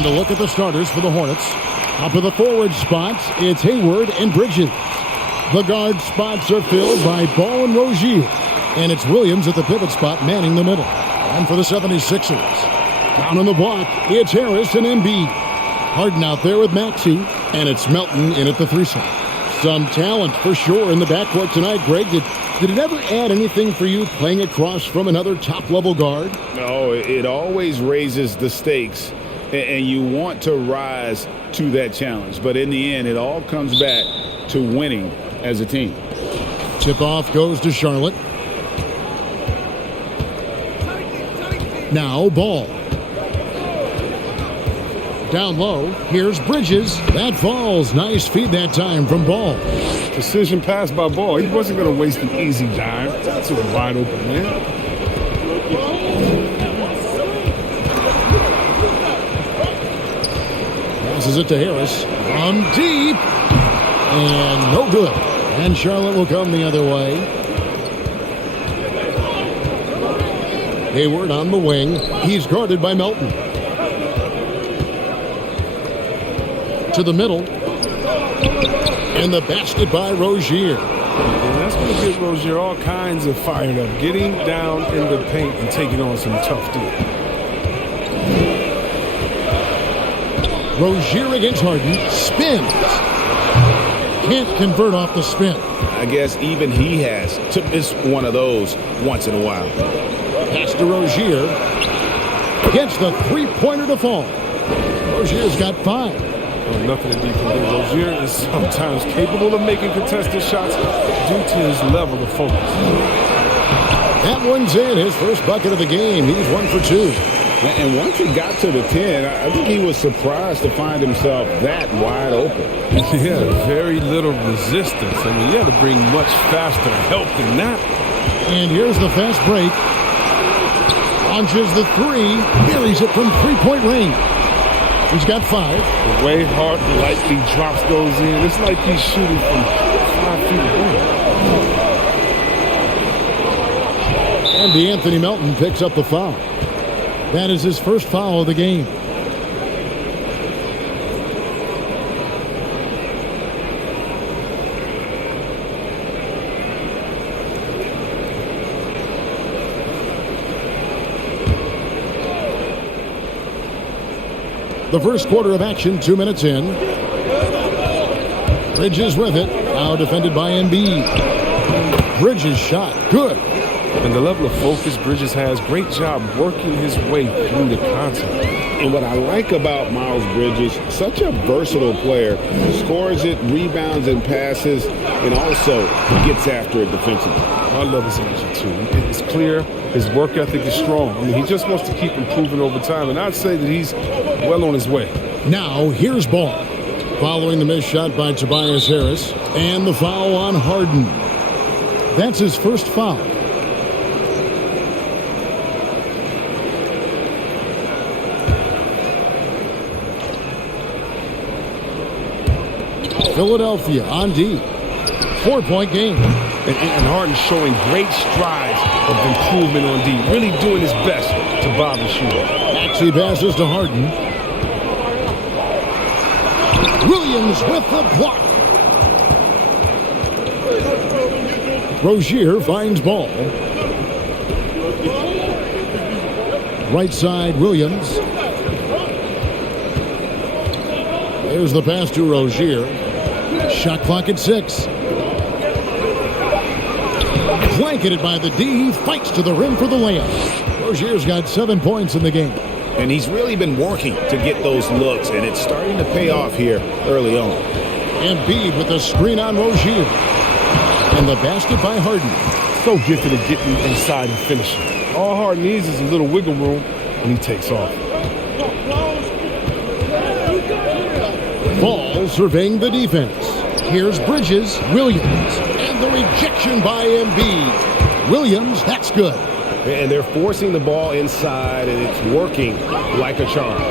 And a look at the starters for the Hornets. Up to the forward spots, it's Hayward and Bridges. The guard spots are filled by Ball and Rozier. And it's Williams at the pivot spot manning the middle. And for the 76ers, down on the block, it's Harris and Embiid. Harden out there with Maxey, and it's Melton in at the 3 slot. Some talent for sure in the backcourt tonight. Greg, did it ever add anything for you playing across from another top-level guard? No, it always raises the stakes, and you want to rise to that challenge. But in the end, it all comes back to winning as a team. Tip-off goes to Charlotte. Now Ball. Down low, here's Bridges. That falls. Nice feed that time from Ball. Precision pass by Ball. He wasn't going to waste an easy dive. That's a wide open man. Passes it to Harris. From deep. And no good. And Charlotte will come the other way. Hayward on the wing. He's guarded by Melton. To the middle. And the basket by Rozier. And that's going to get Rozier all kinds of fired up. Getting down in the paint and taking on some tough D. Rozier against Harden. Spins. Can't convert off the spin. I guess even he has to miss one of those once in a while. Pass to Rozier. Gets the three-pointer to fall. Rozier's got 5. Well, nothing that he can do. Rozier is sometimes capable of making contested shots due to his level of focus. That one's in. His first bucket of the game. He's 1 for 2. And once he got to the 10, I think he was surprised to find himself that wide open. He had very little resistance. I mean, you had to bring much faster help than that. And here's the fast break. Launches the 3. Buries it from three-point range. He's got 5. The way Harden lightly drops those in, it's like he's shooting from 5 feet away. And Anthony Melton picks up the foul. That is his first foul of the game. The first quarter of action, 2 minutes in. Bridges with it. Now defended by Embiid. Bridges shot. Good. And the level of focus Bridges has, great job working his way through the contact. And what I like about Miles Bridges, such a versatile player. Scores it, rebounds and passes, and also gets after it defensively. I love his energy, too. It's clear. His work ethic is strong. I mean, he just wants to keep improving over time. And I'd say that he's well on his way. Now, here's Ball. Following the missed shot by Tobias Harris. And the foul on Harden. That's his first foul. Philadelphia on D. 4-point game. And Harden showing great strides of improvement on D. Really doing his best to bother shooter. Maxey passes to Harden. Williams with the block. Rozier finds Ball. Right side, Williams. There's the pass to Rozier. Shot clock at 6. Blanketed by the D. He fights to the rim for the layup. Rozier's got 7 points in the game. And he's really been working to get those looks, and it's starting to pay off here early on. Embiid with the screen on Rozier. And the basket by Harden. So gifted at getting inside and finishing. All Harden needs is a little wiggle room, and he takes off. Ball surveying the defense. Here's Bridges, Williams, and the rejection by Embiid. Williams, that's good. And they're forcing the ball inside, and it's working like a charm.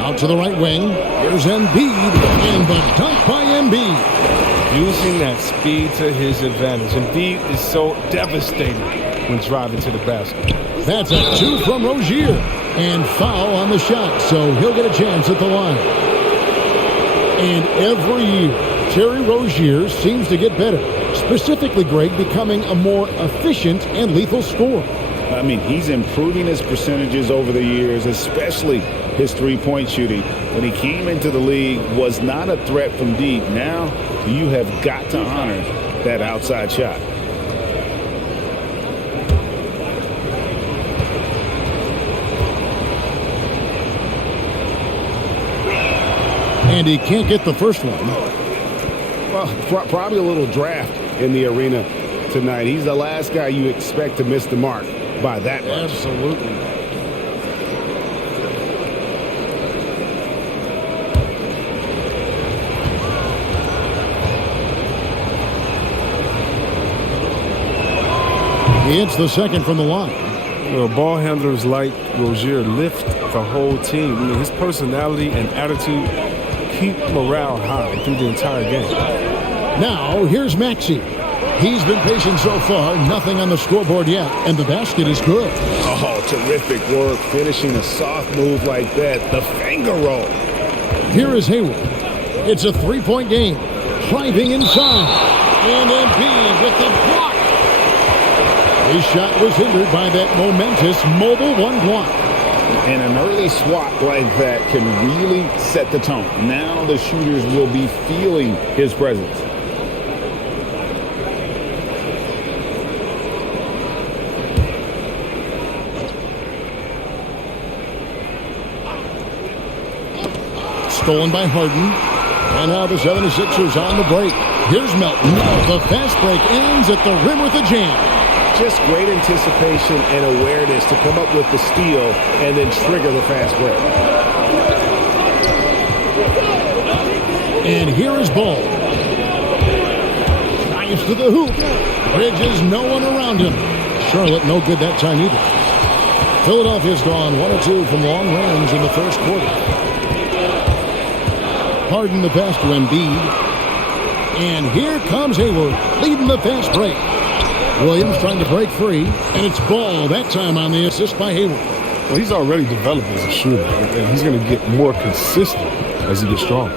Out to the right wing. Here's Embiid, and the dunk by Embiid. Using that speed to his advantage. Embiid is so devastating when driving to the basket. That's a 2 from Rozier. And foul on the shot, so he'll get a chance at the line. And every year, Terry Rozier seems to get better. Specifically, Greg, becoming a more efficient and lethal scorer. I mean, he's improving his percentages over the years, especially his three-point shooting. When he came into the league, was not a threat from deep. Now you have got to honor that outside shot. And he can't get the first one. Well, probably a little draft in the arena tonight. He's the last guy you expect to miss the mark by that much. Absolutely. He hits the second from the line. Well, ball handlers like Rozier lift the whole team. I mean, his personality and attitude keep morale high through the entire game. Now, here's Maxey. He's been patient so far, nothing on the scoreboard yet, and the basket is good. Oh, terrific work finishing a soft move like that. The finger roll. Here is Hayward. It's a three-point game. Driving inside. And Embiid with the block. His shot was hindered by that momentous mobile one block. And an early swat like that can really set the tone. Now the shooters will be feeling his presence. Stolen by Harden. And now the 76ers on the break. Here's Melton. The fast break ends at the rim with a jam. Just great anticipation and awareness to come up with the steal and then trigger the fast break. And here is Ball. Drives to the hoop. Bridges, no one around him. Charlotte, no good that time either. Philadelphia's gone 1 or 2 from long range in the first quarter. Harden the pass to Embiid. And here comes Hayward, leading the fast break. Williams trying to break free, and it's Ball that time on the assist by Hayward. Well, he's already developed as a shooter, and he's going to get more consistent as he gets stronger.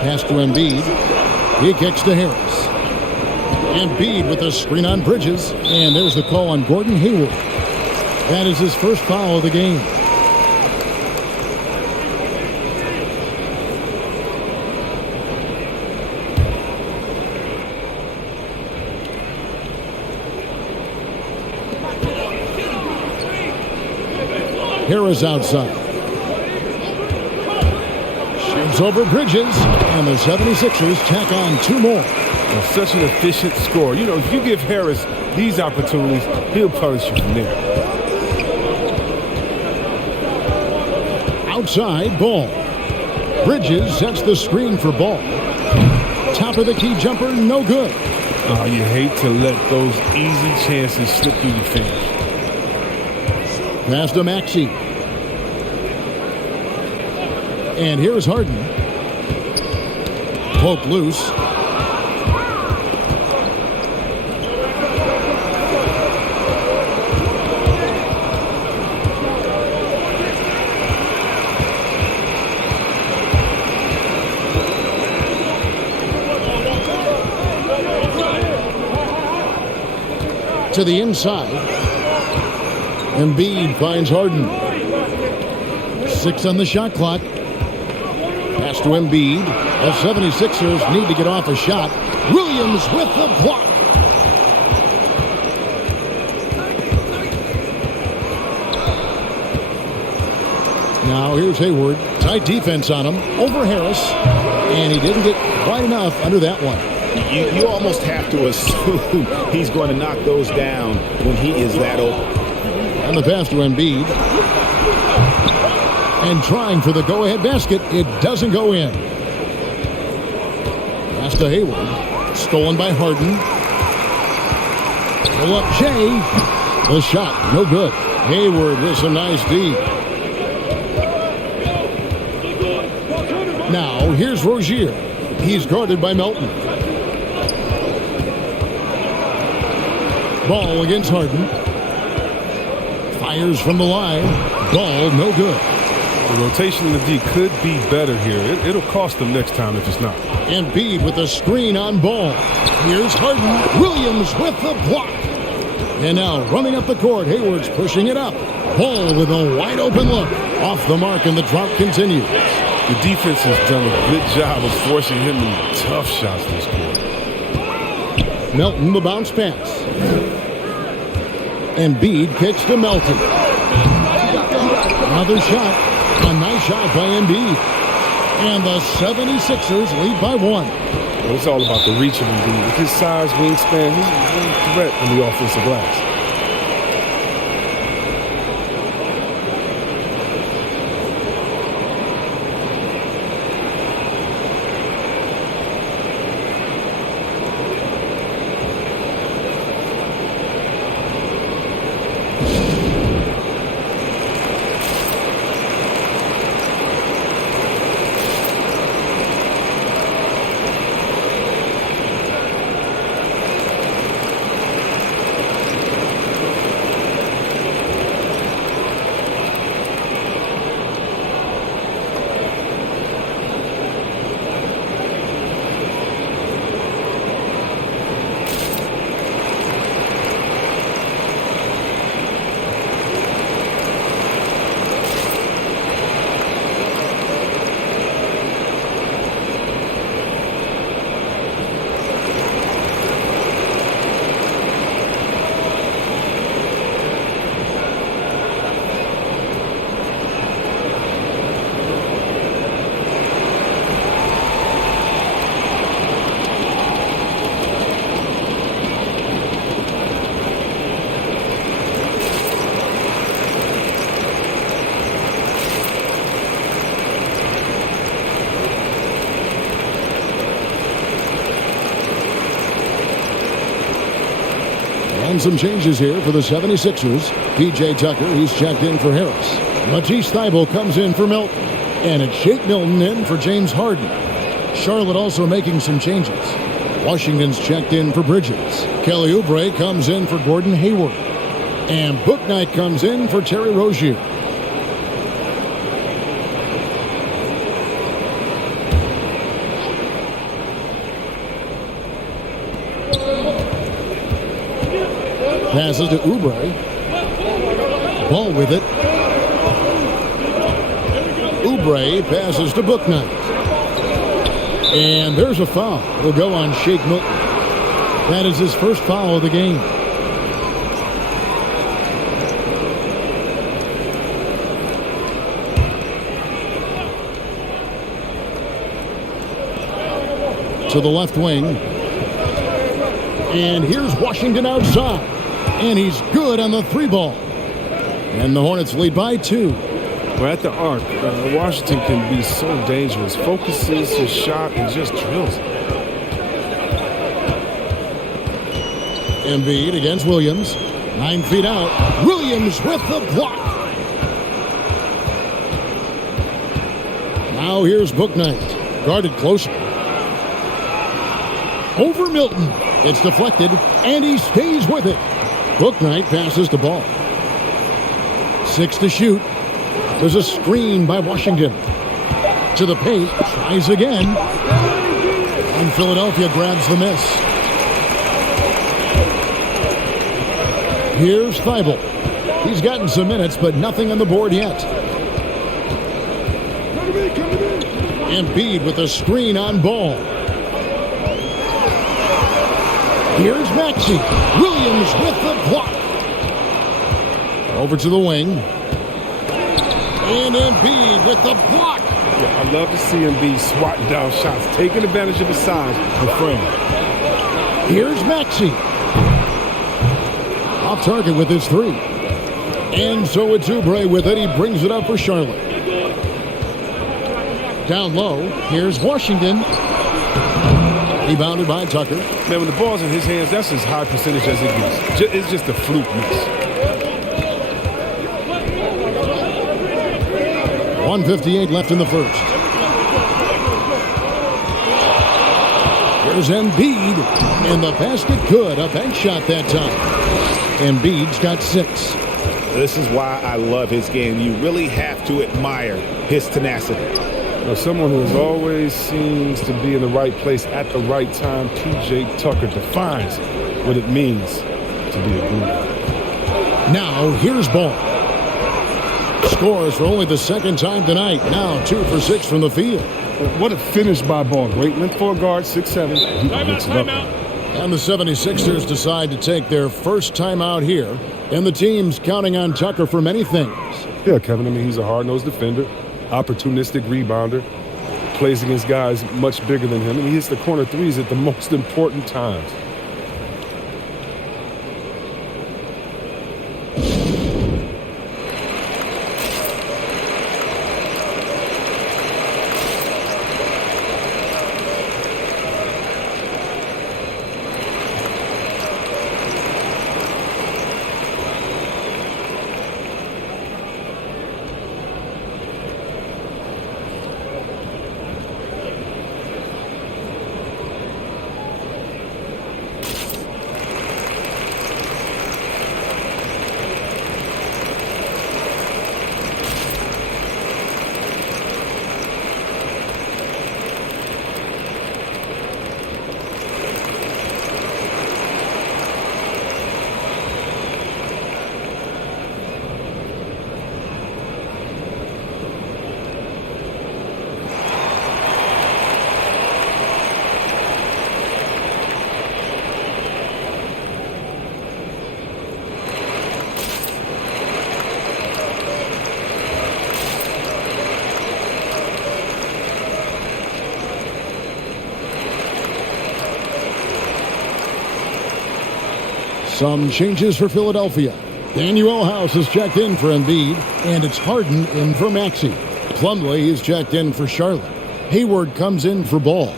Pass to Embiid. He kicks to Harris. Embiid with a screen on Bridges, and there's the call on Gordon Hayward. That is his first foul of the game. Harris outside. Shoots over Bridges, and the 76ers tack on 2 more. Well, such an efficient scorer. You know, if you give Harris these opportunities, he'll punish you from there. Outside, Ball. Bridges sets the screen for Ball. Top of the key jumper, no good. Oh, you hate to let those easy chances slip through your fingers. Pass to Maxey. And here's Harden. Poke loose. To the inside. Embiid finds Harden. 6 on the shot clock. Pass to Embiid. The 76ers need to get off a shot. Williams with the block. Now here's Hayward. Tight defense on him. Over Harris. And he didn't get quite enough under that one. You almost have to assume he's going to knock those down when he is that open. And the pass to Embiid. And trying for the go-ahead basket. It doesn't go in. Pass to Hayward. Stolen by Harden. Pull up Shea. The shot, no good. Hayward with some nice D. Now, here's Rozier. He's guarded by Melton. Ball against Harden. Fires from the line. Ball no good. The rotation in the D could be better here. It'll cost them next time if it's not. Embiid with a screen on Ball. Here's Harden. Williams with the block. And now running up the court, Hayward's pushing it up. Ball with a wide open look. Off the mark, and the drought continues. The defense has done a good job of forcing him in tough shots this quarter. Melton the bounce pass. Embiid kicks to Melton. Another shot. A nice shot by Embiid. And the 76ers lead by 1. Well, it's all about the reach of Embiid. With his size, wingspan, he's a threat in the offensive glass. And some changes here for the 76ers. P.J. Tucker, he's checked in for Harris. Matisse Thybulle comes in for Melton. And it's Shake Milton in for James Harden. Charlotte also making some changes. Washington's checked in for Bridges. Kelly Oubre comes in for Gordon Hayward. And Bouknight comes in for Terry Rozier. Passes to Oubre. Ball with it. Oubre passes to Bouknight. And there's a foul. It'll go on Shake Milton. That is his first foul of the game. To the left wing. And here's Washington outside. And he's good on the 3-ball. And the Hornets lead by 2. Well, at the arc, Washington can be so dangerous. Focuses his shot and just drills it. Embiid against Williams. 9 feet out. Williams with the block. Now here's Bouknight. Guarded closer. Over Milton. It's deflected, and he stays with it. Bouknight passes the ball. 6 to shoot. There's a screen by Washington. To the paint. Tries again. And Philadelphia grabs the miss. Here's Thybulle. He's gotten some minutes, but nothing on the board yet. Embiid with a screen on Ball. Here's Maxey. Williams with the block. Over to the wing. And Embiid with the block. Yeah, I love to see Embiid swatting down shots, taking advantage of his size and frame. Here's Maxey. Off target with his 3. And so it's Oubre with it. He brings it up for Charlotte. Down low. Here's Washington. Rebounded by Tucker. Man, when the ball's in his hands, that's as high percentage as it gets. It's just a fluke miss. 1:58 left in the first. Here's Embiid. And the basket good. A bank shot that time. Embiid's got 6. This is why I love his game. You really have to admire his tenacity. Someone who always seems to be in the right place at the right time, P.J. Tucker defines what it means to be a Guru. Now, here's Ball. Scores for only the second time tonight. Now 2 for 6 from the field. What a finish by Ball. Great length for a guard, 6'7". And the 76ers decide to take their first timeout here. And the team's counting on Tucker for many things. Yeah, Kevin, I mean, he's a hard-nosed defender, opportunistic rebounder, plays against guys much bigger than him, and he hits the corner threes at the most important times. Some changes for Philadelphia. Daniel House is checked in for Embiid, and it's Harden in for Maxey. Plumlee is checked in for Charlotte. Hayward comes in for Ball.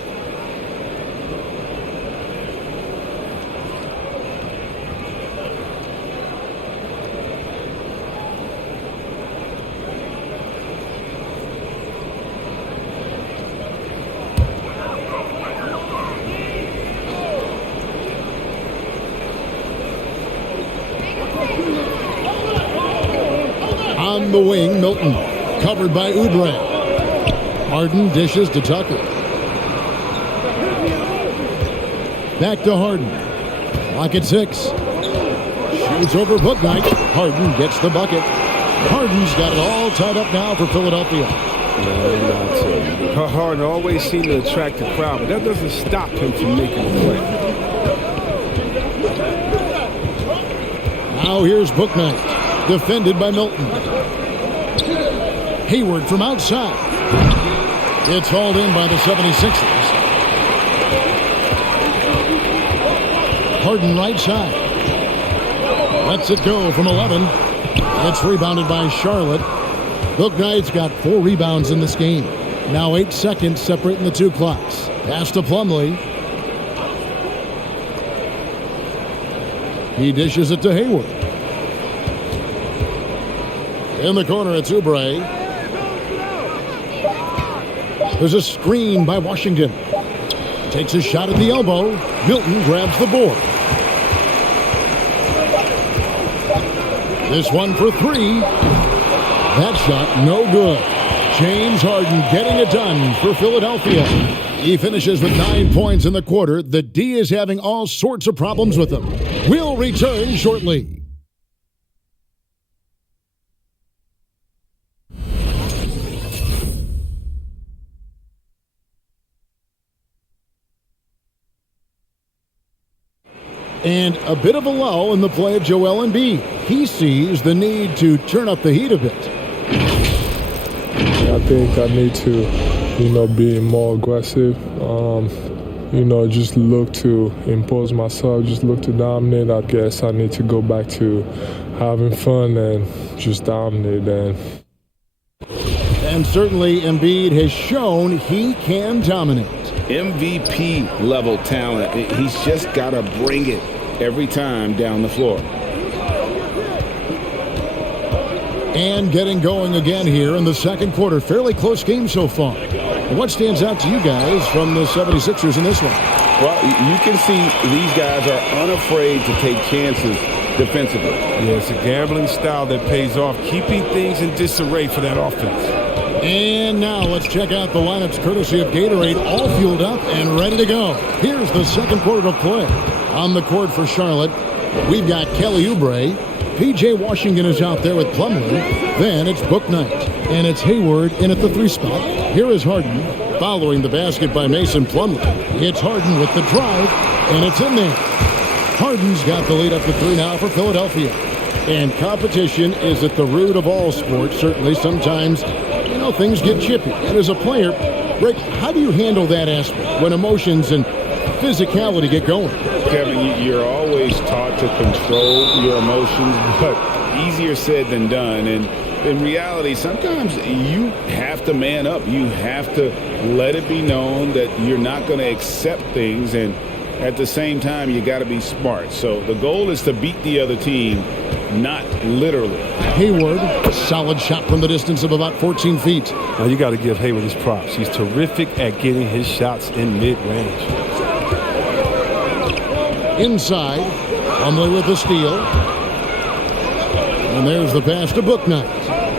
On the wing, Milton, covered by Oubre. Harden dishes to Tucker. Back to Harden. Clock at 6. Shoots over Bouknight. Harden gets the bucket. Harden's got it all tied up now for Philadelphia. Harden always seemed to attract the crowd, but that doesn't stop him from making a play. Now here's Bouknight, defended by Milton. Hayward from outside. It's hauled in by the 76ers. Harden right side. Lets it go from 11. It's rebounded by Charlotte. Bouknight's got 4 rebounds in this game. Now 8 seconds separating the two clocks. Pass to Plumlee. He dishes it to Hayward. In the corner, it's Oubre. There's a screen by Washington. Takes a shot at the elbow. Milton grabs the board. This one for 3. That shot, no good. James Harden getting it done for Philadelphia. He finishes with 9 points in the quarter. The D is having all sorts of problems with him. We'll return shortly. And a bit of a lull in the play of Joel Embiid. He sees the need to turn up the heat a bit. I think I need to, be more aggressive. Just look to impose myself, just look to dominate. I guess I need to go back to having fun and just dominate. And certainly Embiid has shown he can dominate. MVP level talent. He's just got to bring it every time down the floor. And getting going again here in the second quarter. Fairly close game so far. What stands out to you guys from the 76ers in this one? Well, you can see these guys are unafraid to take chances defensively. Yeah, it's a gambling style that pays off, keeping things in disarray for that offense. And now let's check out the lineups courtesy of Gatorade, all fueled up and ready to go. Here's the second quarter of play. On the court for Charlotte, we've got Kelly Oubre. P.J. Washington is out there with Plumlee. Then it's Book Knight. And it's Hayward in at the 3 spot. Here is Harden, following the basket by Mason Plumlee. It's Harden with the drive, and it's in there. Harden's got the lead up to 3 now for Philadelphia. And competition is at the root of all sports. Certainly sometimes, things get chippy. And as a player, Rick, how do you handle that aspect when emotions and physicality get going? Kevin, you're always taught to control your emotions, but easier said than done. And in reality, sometimes you have to man up. You have to let it be known that you're not going to accept things. And at the same time, you got to be smart. So the goal is to beat the other team, not literally. Hayward, a solid shot from the distance of about 14 feet. Now you got to give Hayward his props. He's terrific at getting his shots in mid-range. Inside, Plumlee with the steal. And there's the pass to Book Knight.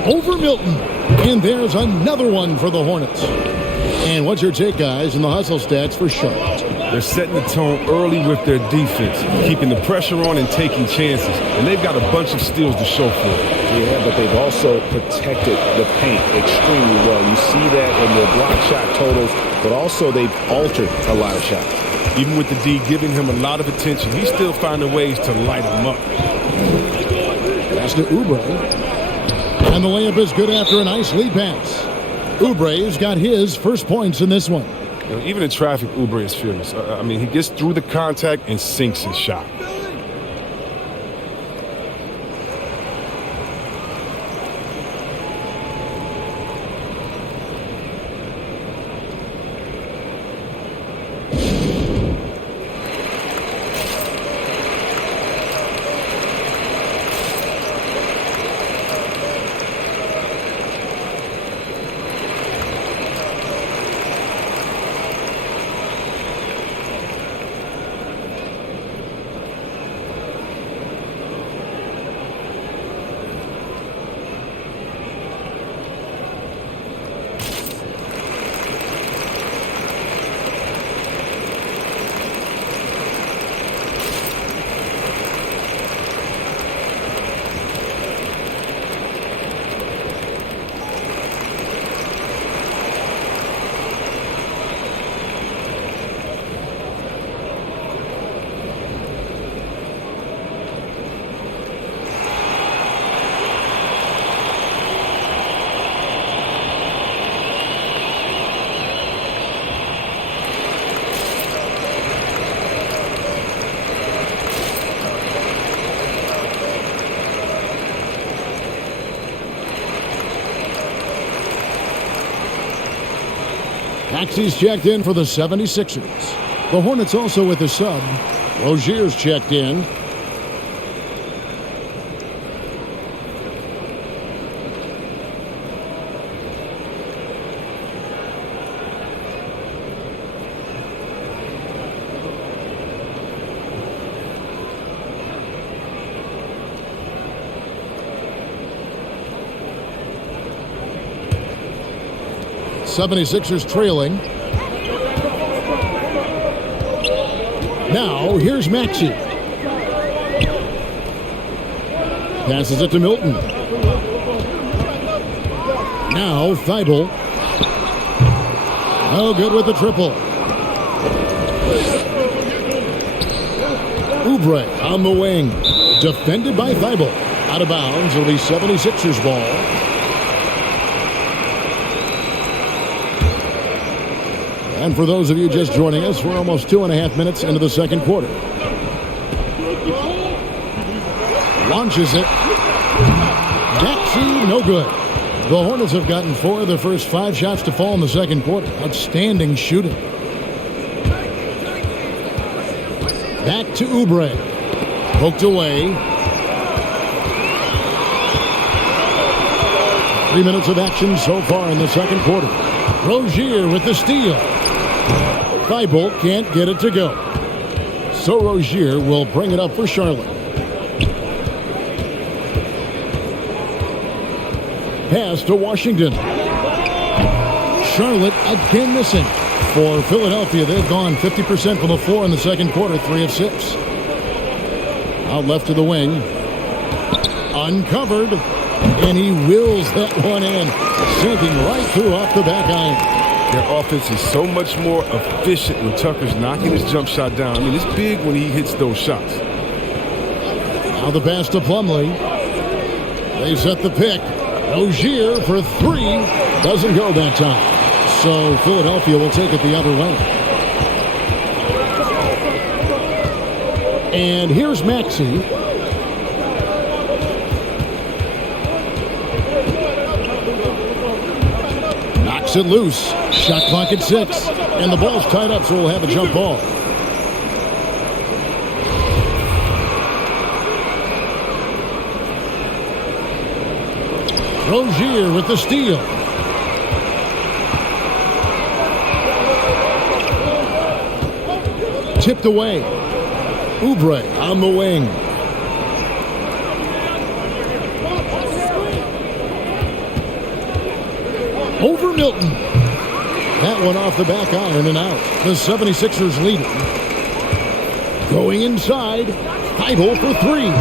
Over Milton. And there's another one for the Hornets. And what's your take, guys, in the hustle stats for Charlotte? They're setting the tone early with their defense, keeping the pressure on and taking chances. And they've got a bunch of steals to show for it. Yeah, but they've also protected the paint extremely well. You see that in their block shot totals, but also they've altered a lot of shots. Even with the D giving him a lot of attention, he's still finding ways to light him up. Pass to Oubre. And the layup is good after a nice lead pass. Oubre's got his first points in this one. Even in traffic, Oubre is fearless. He gets through the contact and sinks his shot. Maxey's checked in for the 76ers. The Hornets also with a sub. Rozier's checked in. '76ers trailing. Now, here's Maxey. Passes it to Milton. Now, Thibault. Oh, good with the triple. Oubre on the wing. Defended by Thibault. Out of bounds. It'll be 76ers ball. And for those of you just joining us, we're almost 2.5 minutes into the second quarter. Launches it. Maxey, no good. The Hornets have gotten 4 of their first 5 shots to fall in the second quarter. Outstanding shooting. Back to Oubre. Poked away. 3 minutes of action so far in the second quarter. Rozier with the steal. Thibault can't get it to go. So Rozier will bring it up for Charlotte. pass to Washington. Charlotte again missing. For Philadelphia, they've gone 50% from the floor in the second quarter, 3 of 6. Out left to the wing. Uncovered. And he wills that one in. Sinking right through off the back iron. Their offense is so much more efficient when Tucker's knocking his jump shot down. I mean, it's big when he hits those shots. Now the pass to Plumlee. They set the pick. Rozier for 3. Doesn't go that time. So Philadelphia will take it the other way. And here's Maxey. Knocks it loose. Shot clock at 6. And the ball's tied up, so we'll have a jump ball. Rozier with the steal. Tipped away. Oubre on the wing. Over Milton. That one off the back iron and out. The 76ers leading. Going inside. Heidel for 3.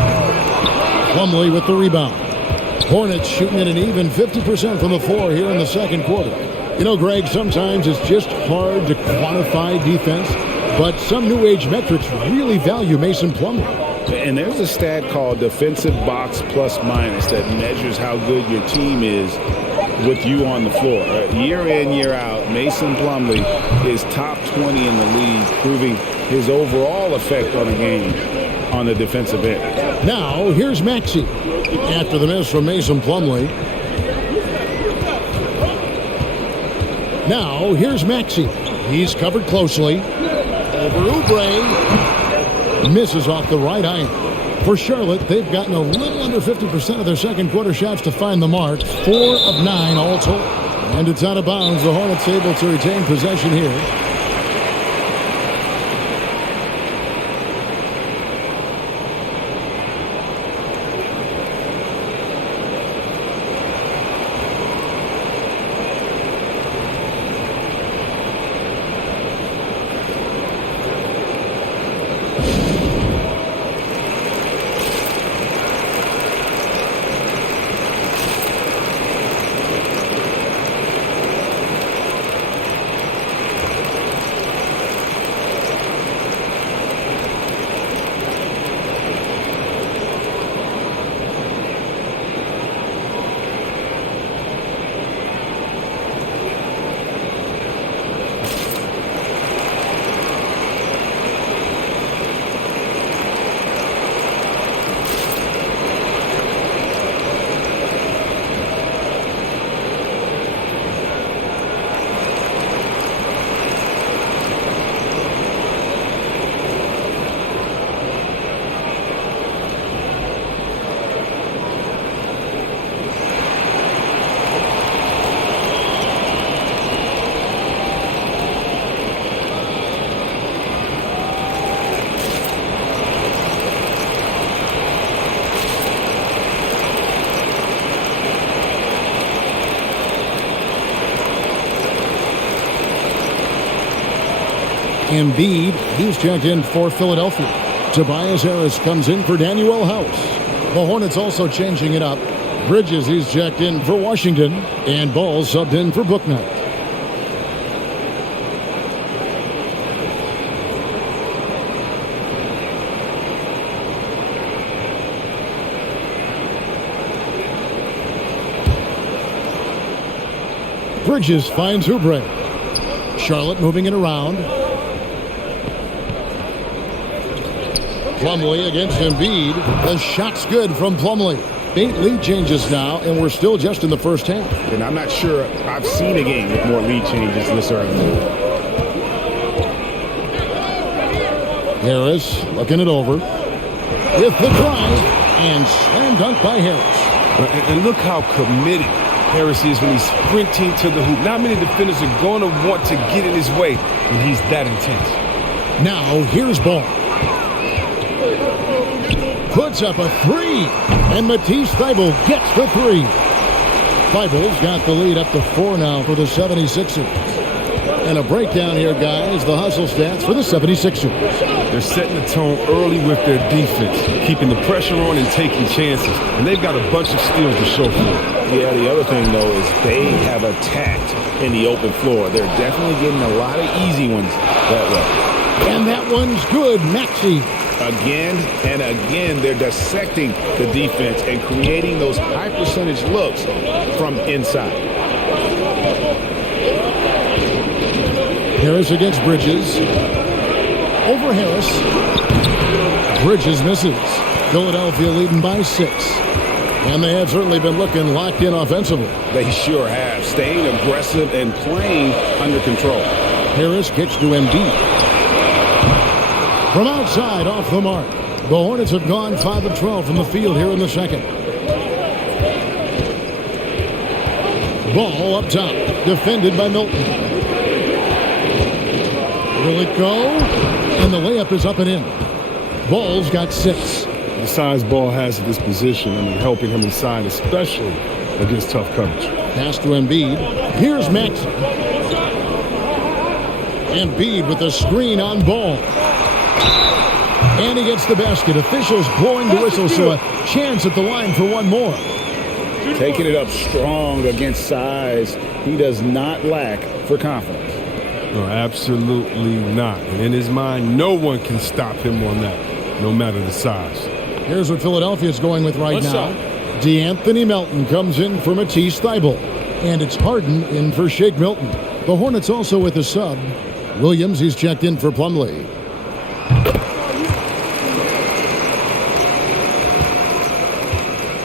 Plumlee with the rebound. Hornets shooting at an even 50% from the floor here in the second quarter. You know, Greg, sometimes it's just hard to quantify defense, but some new age metrics really value Mason Plumlee. And there's a stat called defensive box plus minus that measures how good your team is with you on the floor. Year in, year out, Mason Plumlee is top 20 in the league, proving his overall effect on the game on the defensive end. Now, here's Maxey. After the miss from Mason Plumlee. Now, here's Maxey. He's covered closely. Over Oubre. Misses off the right iron. For Charlotte, they've gotten a little under 50% of their second quarter shots to find the mark. 4 of 9 all told. And it's out of bounds. The Hornets able to retain possession here. Embiid, he's checked in for Philadelphia. Tobias Harris comes in for Daniel House. The Hornets also changing it up. Bridges, he's checked in for Washington. And Ball subbed in for Bouknight. Bridges finds Oubre. Charlotte moving it around. Plumlee against Embiid. The shot's good from Plumlee. 8 lead changes now, and we're still just in the first half. And I'm not sure I've seen a game with more lead changes this early. Harris looking it over. With the drive, and slam dunk by Harris. And look how committed Harris is when he's sprinting to the hoop. Not many defenders are going to want to get in his way when he's that intense. Now, here's Ball. Puts up a 3, and Matisse Thybulle gets the 3. Thibault's got the lead up to 4 now for the 76ers. And a breakdown here, guys. The hustle stats for the 76ers. They're setting the tone early with their defense, keeping the pressure on and taking chances. And they've got a bunch of steals to show for it. Yeah, the other thing, though, is they have attacked in the open floor. They're definitely getting a lot of easy ones that way. And that one's good. Maxey. Again and again, they're dissecting the defense and creating those high percentage looks from inside. Harris against Bridges. Over Harris. Bridges misses. Philadelphia leading by 6. And they have certainly been looking locked in offensively. They sure have. Staying aggressive and playing under control. Harris kicks to Embiid. From outside, off the mark. The Hornets have gone 5 of 12 from the field here in the second. Ball up top. Defended by Milton. Will it go? And the layup is up and in. Ball's got 6. The size Ball has at this position, helping him inside, especially against tough coverage. Pass to Embiid. Here's Maxey. Embiid with a screen on Ball. And he gets the basket. Officials blowing the whistle, so a chance at the line for one more. Taking it up strong against size. He does not lack for confidence. No, absolutely not. And in his mind, no one can stop him on that, no matter the size. Here's what Philadelphia's going with right now. DeAnthony Melton comes in for Matisse Thybulle. And it's Harden in for Shake Milton. The Hornets also with a sub. Williams, he's checked in for Plumlee.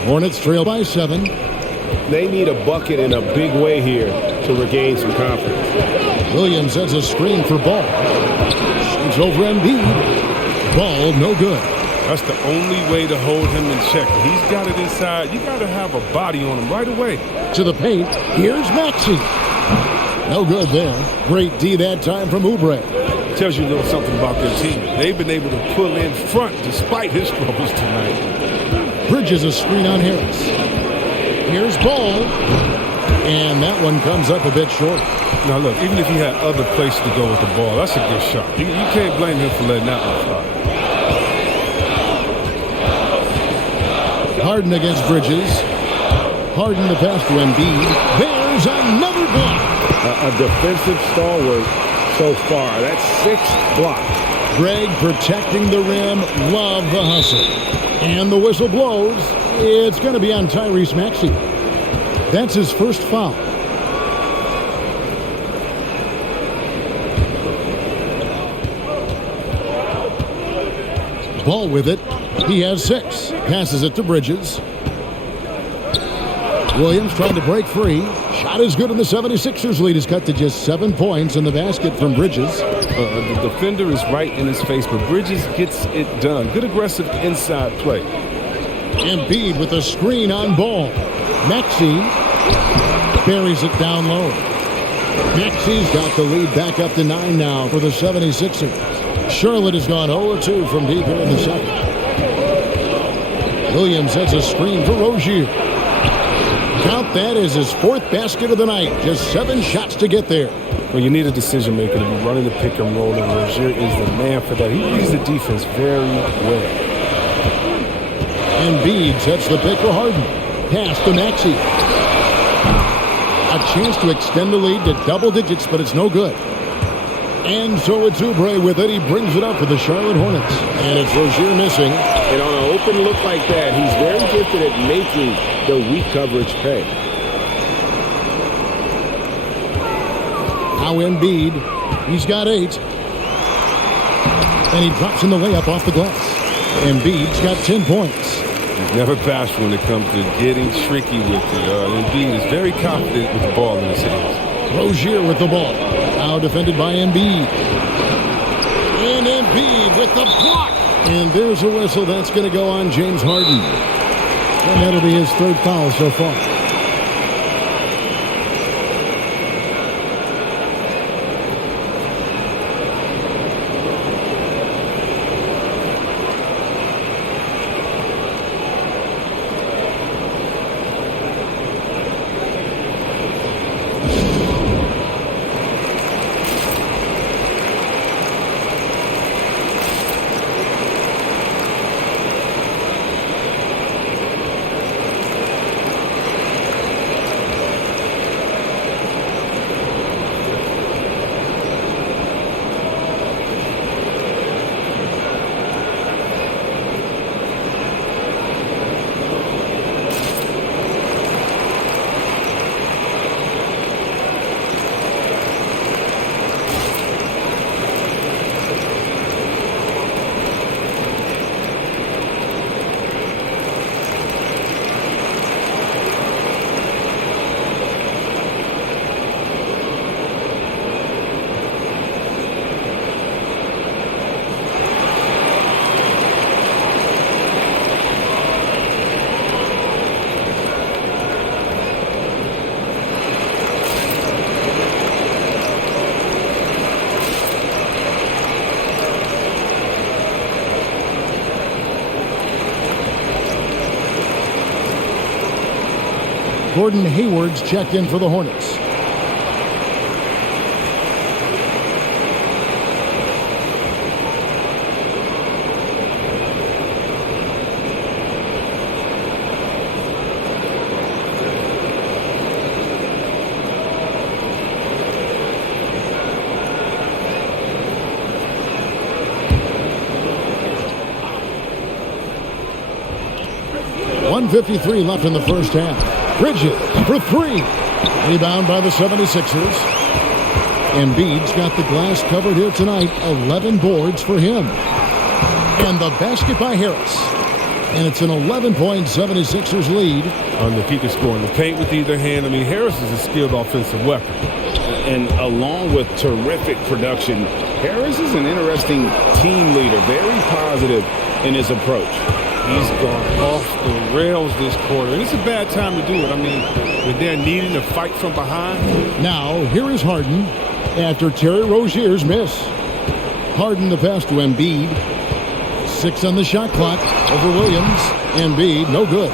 Hornets trail by 7. They need a bucket in a big way here to regain some confidence. Williams sets a screen for Ball. Shoots over Embiid. Ball no good. That's the only way to hold him in check. He's got it inside. You got to have a body on him right away. To the paint. Here's Maxey. No good there. Great D that time from Oubre. Tells you a little something about their team. They've been able to pull in front despite his troubles tonight. Bridges a screen on Harris. Here's Ball. And that one comes up a bit short. Now look, even if he had other places to go with the ball, that's a good shot. You can't blame him for letting that one fly. Harden against Bridges. Harden the pass to Embiid. There's another block. A defensive stalwart so far. That's 6 blocks. Greg protecting the rim. Love the hustle. And the whistle blows. It's going to be on Tyrese Maxey. That's his first foul. Ball with it. He has 6. Passes it to Bridges. Williams trying to break free. Shot is good, and the 76ers lead is cut to just 7 points in the basket from Bridges. The defender is right in his face, but Bridges gets it done. Good aggressive inside play. Embiid with a screen on Ball. Maxey buries it down low. Maxey's got the lead back up to 9 now for the 76ers. Charlotte has gone 0-2 from deep here in the second. Williams has a screen for Rozier. Count that as his 4th basket of the night. Just 7 shots to get there. Well, you need a decision maker to be running the pick and roll, and Rozier is the man for that. He reads the defense very well. Embiid sets the pick for Harden. Pass to Maxey. A chance to extend the lead to double digits, but it's no good. And so it's Oubre with it. He brings it up for the Charlotte Hornets. And it's Rozier missing. And on an open look like that, he's very gifted at making the weak coverage pay. Now Embiid. He's got 8. And he drops in the layup off the glass. Embiid's got 10 points. He's never bashful when it comes to getting tricky with it. Embiid is very confident with the ball in his hands. Rozier with the ball. Now defended by Embiid. And Embiid with the block. And there's a whistle. That's going to go on James Harden. And that'll be his 3rd foul so far. Gordon Hayward's checked in for the Hornets. .153 left in the first half. Bridges for three. Rebound by the 76ers. Embiid's got the glass covered here tonight. 11 boards for him. And the basket by Harris. And it's an 11-point 76ers lead. If he can score in the paint with either hand, I mean, Harris is a skilled offensive weapon. And along with terrific production, Harris is an interesting team leader. Very positive in his approach. He's gone off the rails this quarter. And it's a bad time to do it. I mean, when they're needing to fight from behind. Now, here is Harden after Terry Rozier's miss. Harden the pass to Embiid. 6 on the shot clock over Williams. Embiid, no good.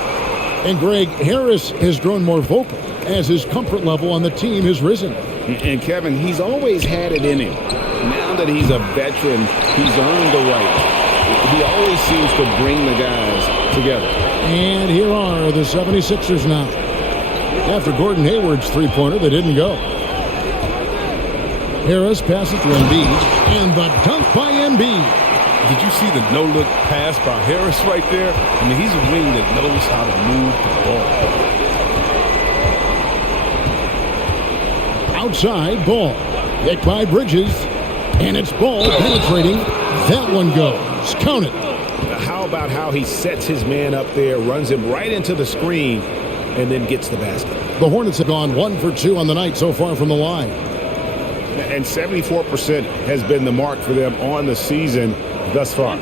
And Greg, Harris has grown more vocal as his comfort level on the team has risen. And Kevin, he's always had it in him. Now that he's a veteran, he's earned the right. He always seems to bring the guys together. And here are the 76ers now. After Gordon Hayward's three-pointer that didn't go. Harris passes to Embiid. And the dunk by Embiid. Did you see the no-look pass by Harris right there? I mean, he's a wing that knows how to move the ball. Outside, Ball. Hit by Bridges. And it's Ball penetrating. That one goes. Count it. How about how he sets his man up there, runs him right into the screen, and then gets the basket. The Hornets have gone 1 for 2 on the night so far from the line. And 74% has been the mark for them on the season thus far.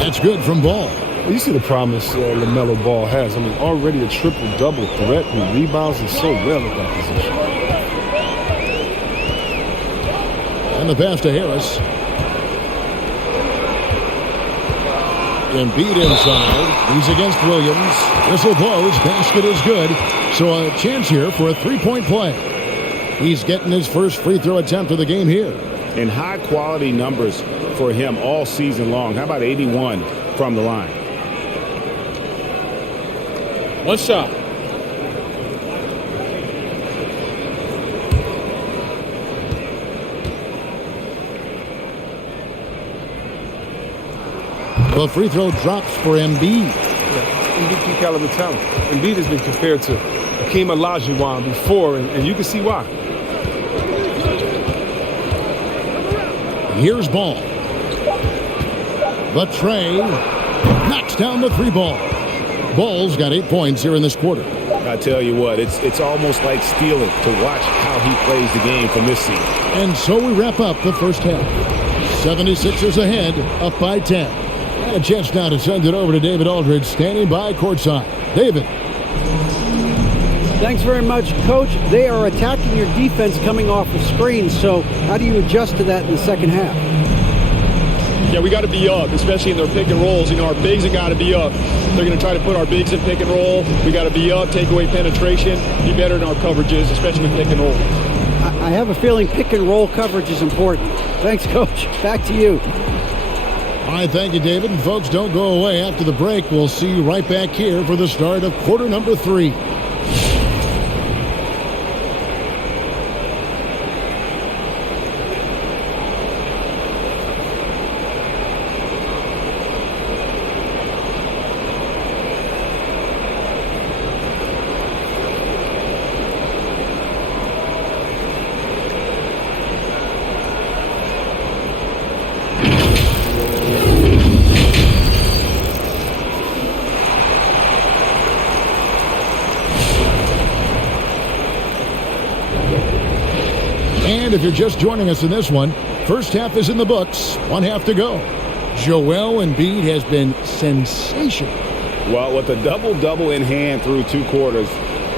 That's good from Ball. You see the promise LaMelo Ball has. I mean, already a triple-double threat and rebounds is so well at that position. And the pass to Harris. Embiid inside. He's against Williams. Whistle blows. Basket is good. So a chance here for a three-point play. He's getting his first free throw attempt of the game here. And high-quality numbers for him all season long. How about 81 from the line? One shot. The free throw drops for Embiid. MVP caliber talent. Embiid has been compared to Hakeem Olajuwon before, and you can see why. Here's Ball. The tray knocks down the three ball. Ball's got 8 points here in this quarter. I tell you what, it's almost like stealing to watch how he plays the game from this season. And so we wrap up the first half. 76ers ahead, up by 10. And a chance now to send it over to David Aldridge, standing by courtside. David. Thanks very much, Coach. They are attacking your defense coming off of screens, so how do you adjust to that in the second half? Yeah, we got to be up, especially in their pick and rolls. You know, our bigs have got to be up. They're going to try to put our bigs in pick and roll. We got to be up, take away penetration, be better in our coverages, especially with pick and roll. I have a feeling pick and roll coverage is important. Thanks, Coach. Back to you. All right, thank you, David. And folks, don't go away. After the break, we'll see you right back here for the start of quarter number 3. And if you're just joining us in this one, first half is in the books. 1 half to go. Joel Embiid has been sensational. Well, with a double-double in hand through 2 quarters,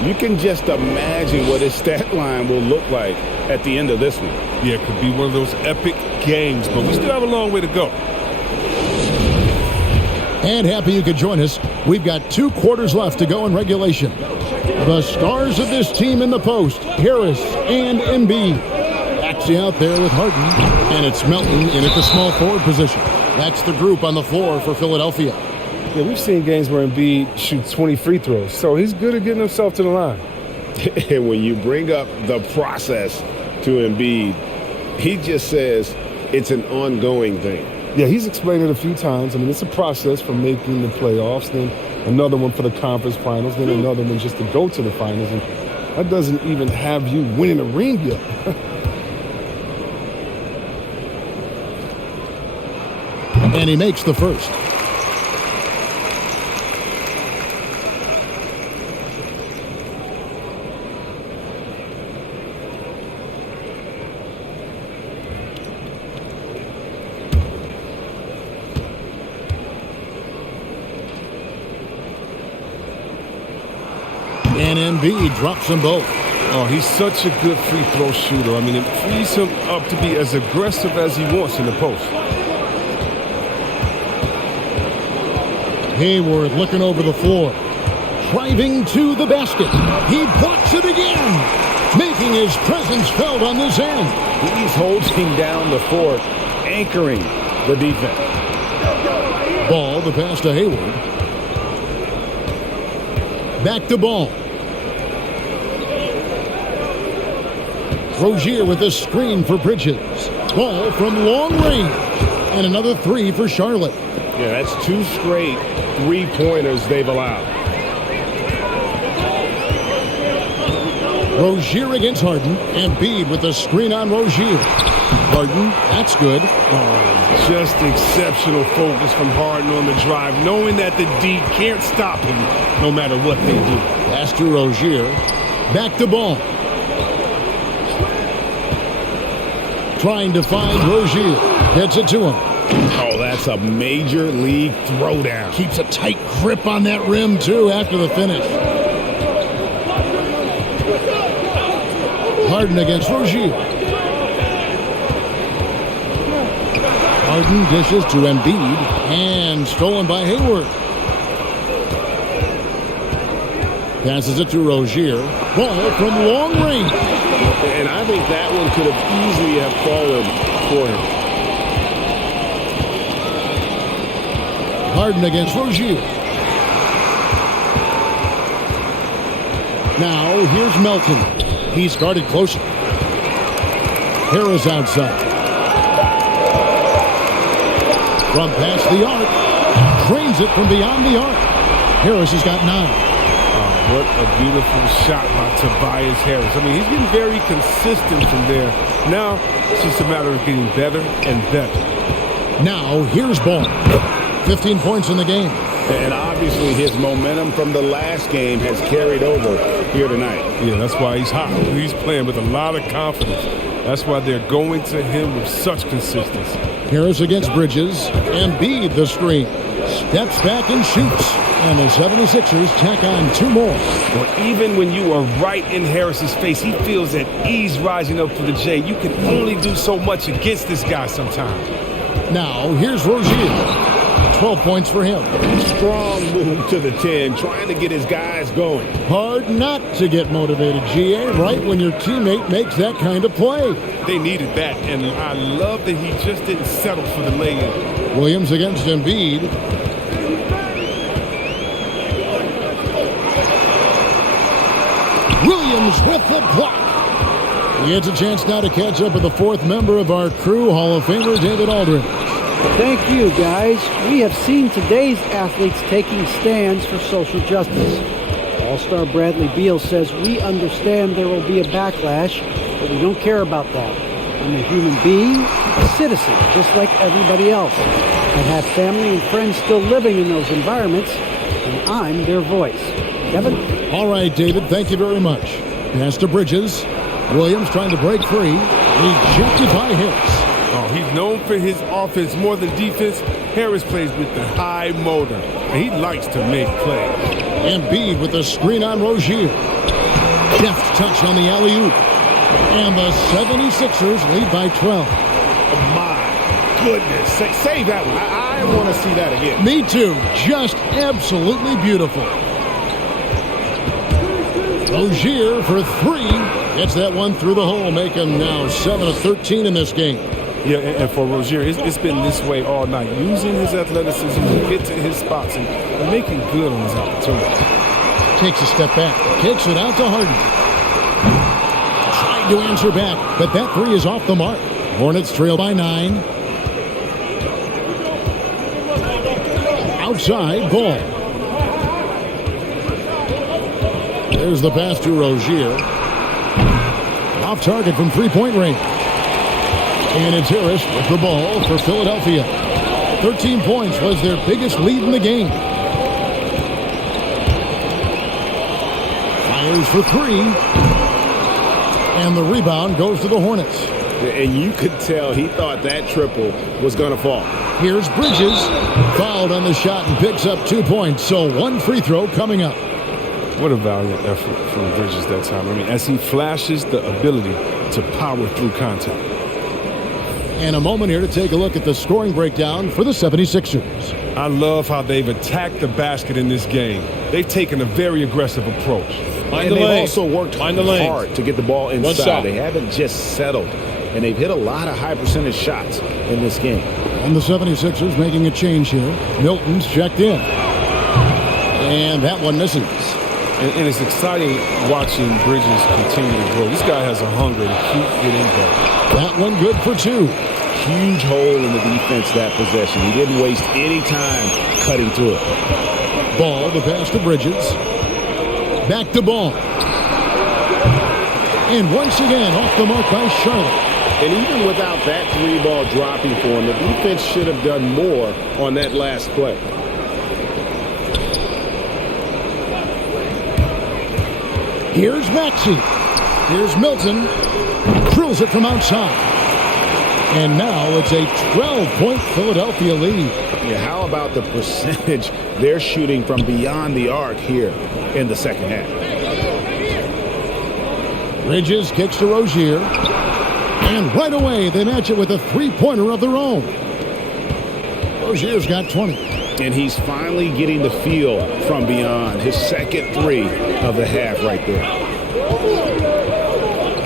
You can just imagine what his stat line will look like at the end of this one. Yeah, it could be one of those epic games, but we still have a long way to go. And happy you could join us. We've got 2 quarters left to go in regulation. The stars of this team in the post, Harris and Embiid. Actually out there with Harden, and it's Melton in at the small forward position. That's the group on the floor for Philadelphia. Yeah, we've seen games where Embiid shoots 20 free throws, so he's good at getting himself to the line. And when you bring up the process to Embiid, he just says it's an ongoing thing. Yeah, he's explained it a few times. I mean, it's a process from making the playoffs, then another one for the conference finals, then another one just to go to the finals. And that doesn't even have you winning a ring yet. And he makes the first. And Embiid drops them both. Oh, he's such a good free throw shooter. I mean, it frees him up to be as aggressive as he wants in the post. Hayward looking over the floor. Driving to the basket. He blocks it again. Making his presence felt on this end. He's holding down the fort, anchoring the defense. Ball, the pass to Hayward. Back to Ball. Rozier with a screen for Bridges. Ball from long range. And another 3 for Charlotte. Yeah, that's 2 straight 3-pointers they've allowed. Rozier against Harden. Embiid with a screen on Rozier. Harden, that's good. Oh, just exceptional focus from Harden on the drive, knowing that the D can't stop him no matter what they do. Pass to Rozier. Back to Ball. Trying to find Rozier. Gets it to him. Oh, that's a major league throwdown. Keeps a tight grip on that rim, too, after the finish. Harden against Rozier. Harden dishes to Embiid. And stolen by Hayward. Passes it to Rozier. Ball from long range. And I think that one could have easily have fallen for him. Harden against Rozier. Now, here's Melton. He's guarded closely. Harris outside. From past the arc. Drains it from beyond the arc. Harris has got 9. What a beautiful shot by Tobias Harris. I mean, he's getting very consistent from there. Now, it's just a matter of getting better and better. Now, here's Ball. 15 points in the game. And obviously his momentum from the last game has carried over here tonight. Yeah, that's why he's hot. He's playing with a lot of confidence. That's why they're going to him with such consistency. Harris against Bridges. Embiid the screen. Steps back and shoots. And the 76ers tack on 2 more. Well, even when you are right in Harris's face, he feels at ease rising up for the J. You can only do so much against this guy sometimes. Now, here's Rozier. 12 points for him. Strong move to the 10, trying to get his guys going. Hard not to get motivated, GA, right when your teammate makes that kind of play. They needed that, and I love that he just didn't settle for the lay-in. Williams against Embiid. Williams with the block. He gets a chance now to catch up with the 4th member of our crew, Hall of Famer David Aldridge. Thank you, guys. We have seen today's athletes taking stands for social justice. All-Star Bradley Beal says, "We understand there will be a backlash, but we don't care about that. I'm a human being, a citizen, just like everybody else. I have family and friends still living in those environments, and I'm their voice." Kevin? All right, David, thank you very much. Pass to Bridges. Williams trying to break free. Rejected by Harris. Oh, he's known for his offense more than defense. Harris plays with the high motor, and he likes to make plays. Embiid with a screen on Rozier. Deft touch on the alley-oop. And the 76ers lead by 12. My goodness. Save that one. I want to see that again. Me too. Just absolutely beautiful. Rozier for three. Gets that one through the hole, making now 7 of 13 in this game. Yeah, and for Rozier, it's been this way all night. Using his athleticism to get to his spots and making good on his opportunity. Takes a step back. Kicks it out to Harden. Trying to answer back, but that three is off the mark. Hornets trail by 9. Outside, Ball. There's the pass to Rozier. Off target from three-point range. And it's Harris with the ball for Philadelphia. 13 points was their biggest lead in the game. Fires for three. And the rebound goes to the Hornets. And you could tell he thought that triple was going to fall. Here's Bridges. Fouled on the shot and picks up 2 points. So one free throw coming up. What a valiant effort from Bridges that time. I mean, as he flashes the ability to power through contact. And a moment here to take a look at the scoring breakdown for the 76ers. I love how they've attacked the basket in this game. They've taken a very aggressive approach. And they've also worked hard to get the ball inside. They haven't just settled. And they've hit a lot of high percentage shots in this game. And the 76ers making a change here. Milton's checked in. And that one misses. And it's exciting watching Bridges continue to grow. This guy has a hunger to keep getting better. That one good for 2. Huge hole in the defense that possession. He didn't waste any time cutting through it. Ball, the pass to Bridges. Back to Ball. And once again, off the mark by Charlotte. And even without that three ball dropping for him, the defense should have done more on that last play. Here's Maxey. Here's Milton. Drills it from outside. And now it's a 12-point Philadelphia lead. Yeah, how about the percentage they're shooting from beyond the arc here in the second half? Bridges kicks to Rozier. And right away, they match it with a three-pointer of their own. Rozier's got 20. And he's finally getting the feel from beyond. His second three of the half right there.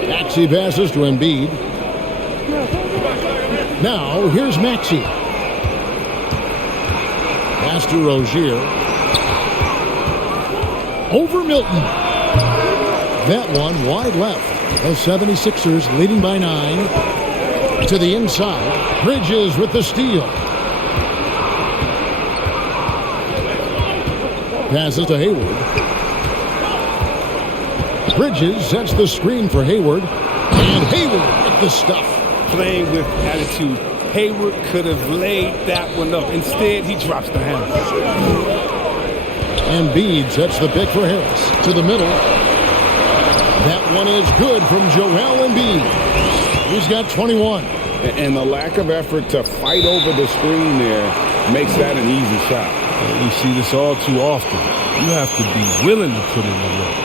Maxey passes to Embiid. Now, here's Maxey. Pass to Rozier. Over Milton. That one wide left. The 76ers leading by 9. To the inside. Bridges with the steal. Passes to Hayward. Bridges sets the screen for Hayward. And Hayward with the stuff. Playing with attitude. Hayward could have laid that one up. Instead, he drops the hammer. Embiid sets the pick for Harris. To the middle. That one is good from Joel Embiid. He's got 21. And the lack of effort to fight over the screen there makes that an easy shot. You see this all too often. You have to be willing to put in the work.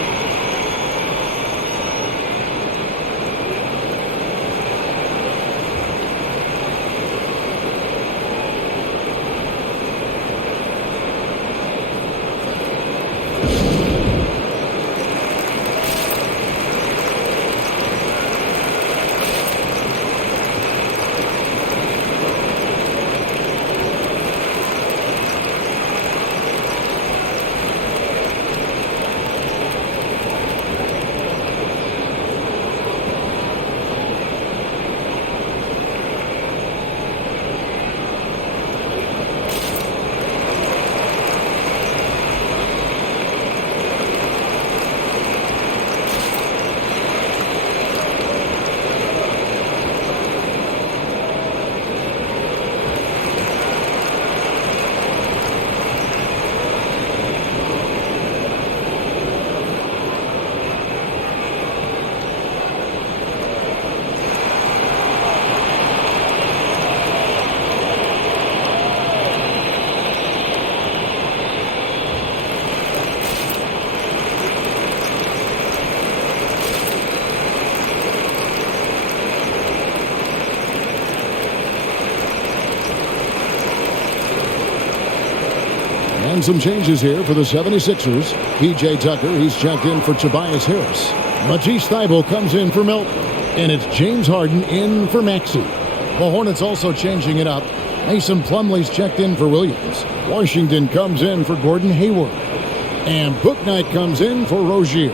on some changes here for the 76ers. P.J. Tucker, he's checked in for Tobias Harris. Matisse Thybulle comes in for Melton. And it's James Harden in for Maxey. The Hornets also changing it up. Mason Plumlee's checked in for Williams. Washington comes in for Gordon Hayward. And Bouknight comes in for Rozier.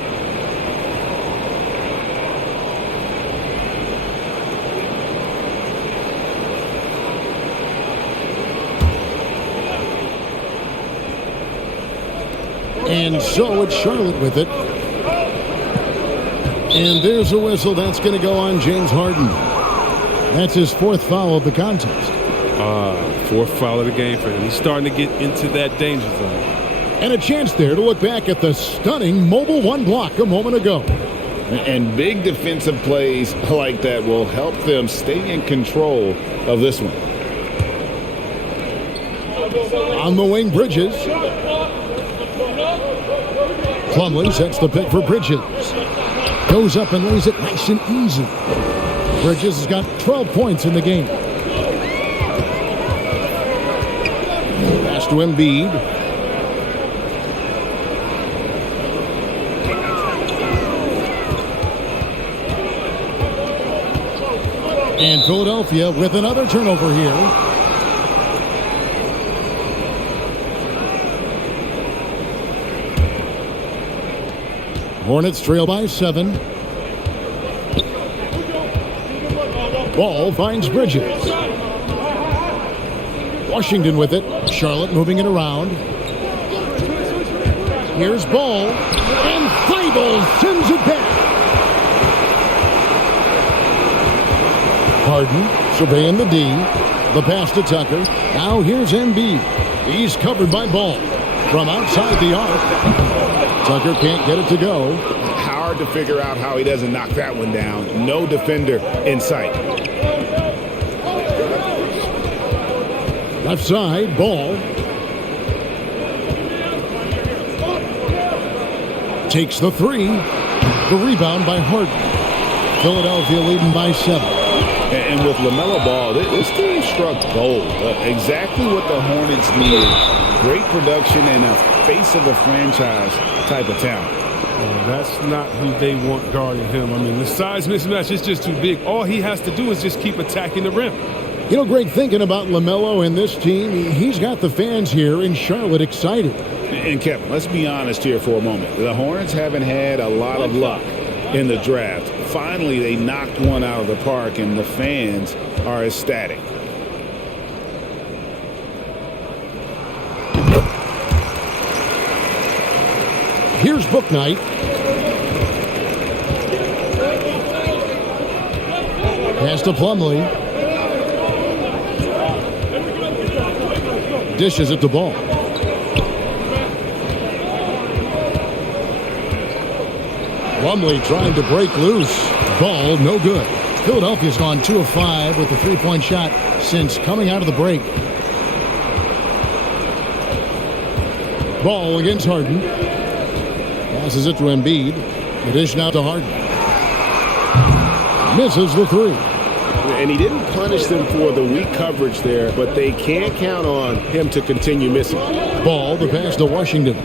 And so it's Charlotte with it. And there's a whistle. That's going to go on James Harden. That's his fourth foul of the contest. Fourth foul of the game for him. He's starting to get into that danger zone. And a chance there to look back at the stunning mobile one block a moment ago. And big defensive plays like that will help them stay in control of this one. On the wing, Bridges. Plumlee sets the pick for Bridges. Goes up and lays it nice and easy. Bridges has got 12 points in the game. Pass to Embiid. And Philadelphia with another turnover here. Hornets trail by 7. Ball finds Bridges. Washington with it. Charlotte moving it around. Here's Ball. And Thybulle sends it back. Harden surveying the D. The pass to Tucker. Now here's Embiid. He's covered by Ball. From outside the arc. Tucker can't get it to go. Hard to figure out how he doesn't knock that one down. No defender in sight. Left side, Ball. Takes the 3. The rebound by Harden. Philadelphia leading by 7. And with LaMelo Ball, this team struck gold. Exactly what the Hornets needed. Great production and a face of the franchise type of talent. That's not who they want guarding him. I mean, the size mismatch is just too big. All he has to do is just keep attacking the rim. You know, Greg, thinking about LaMelo and this team, he's got the fans here in Charlotte excited. And Kevin, let's be honest here for a moment. The Hornets haven't had a lot of luck in the draft. Finally, they knocked one out of the park, and the fans are ecstatic. Here's Bouknight. Pass to Plumlee. Dishes it to Ball. Plumlee trying to break loose. Ball, no good. Philadelphia's gone 2 of 5 with the three-point shot since coming out of the break. Ball against Harden. Passes it to Embiid. The dish now to Harden. Misses the 3. And he didn't punish them for the weak coverage there, but they can't count on him to continue missing. Ball, the pass to Washington.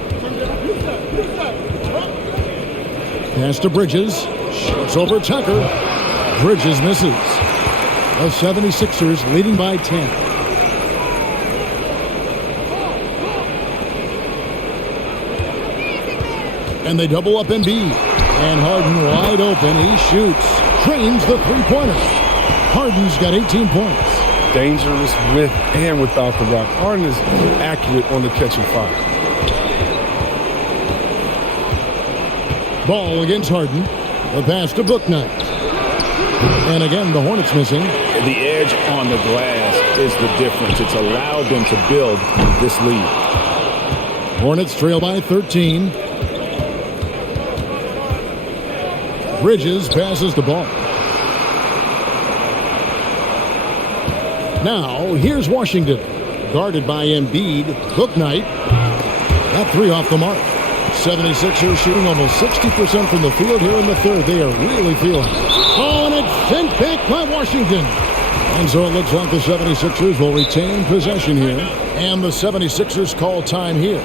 Pass to Bridges. Shoots over Tucker. Bridges misses. The 76ers leading by 10. And they double up Embiid. And Harden wide open. He shoots. Drains the three-pointer. Harden's got 18 points. Dangerous with and without the rock. Harden is accurate on the catch and fire. Ball against Harden. The pass to Bouknight. And again, the Hornets missing. The edge on the glass is the difference. It's allowed them to build this lead. Hornets trail by 13. Bridges passes the ball. Now, here's Washington. Guarded by Embiid. Bouknight. That 3 off the mark. 76ers shooting almost 60% from the field here in the third. They are really feeling it. Oh, and it's sent back by Washington. And so it looks like the 76ers will retain possession here. And the 76ers call time here.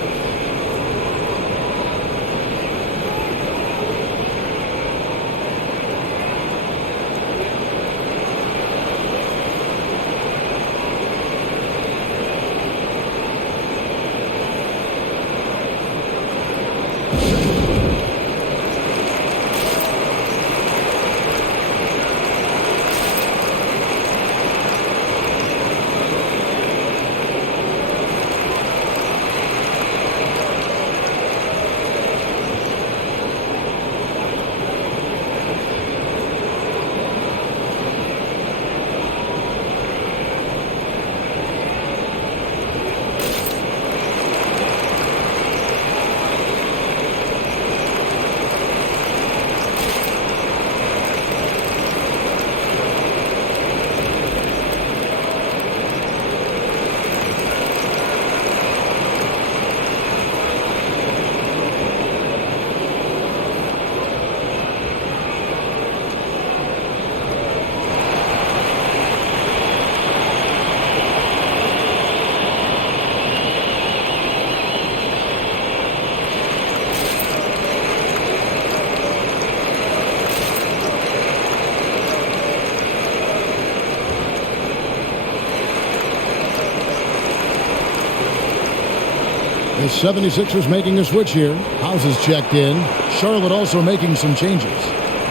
The 76ers making a switch here. House is checked in. Charlotte also making some changes.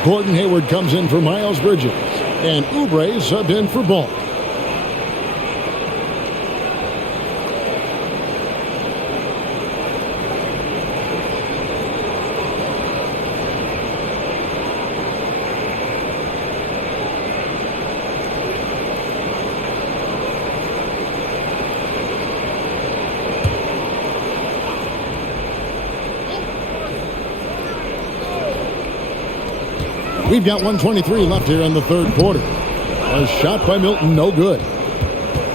Gordon Hayward comes in for Miles Bridges. And Oubre subbed in for Ball. We've got 1:23 left here in the third quarter. A shot by Milton, no good.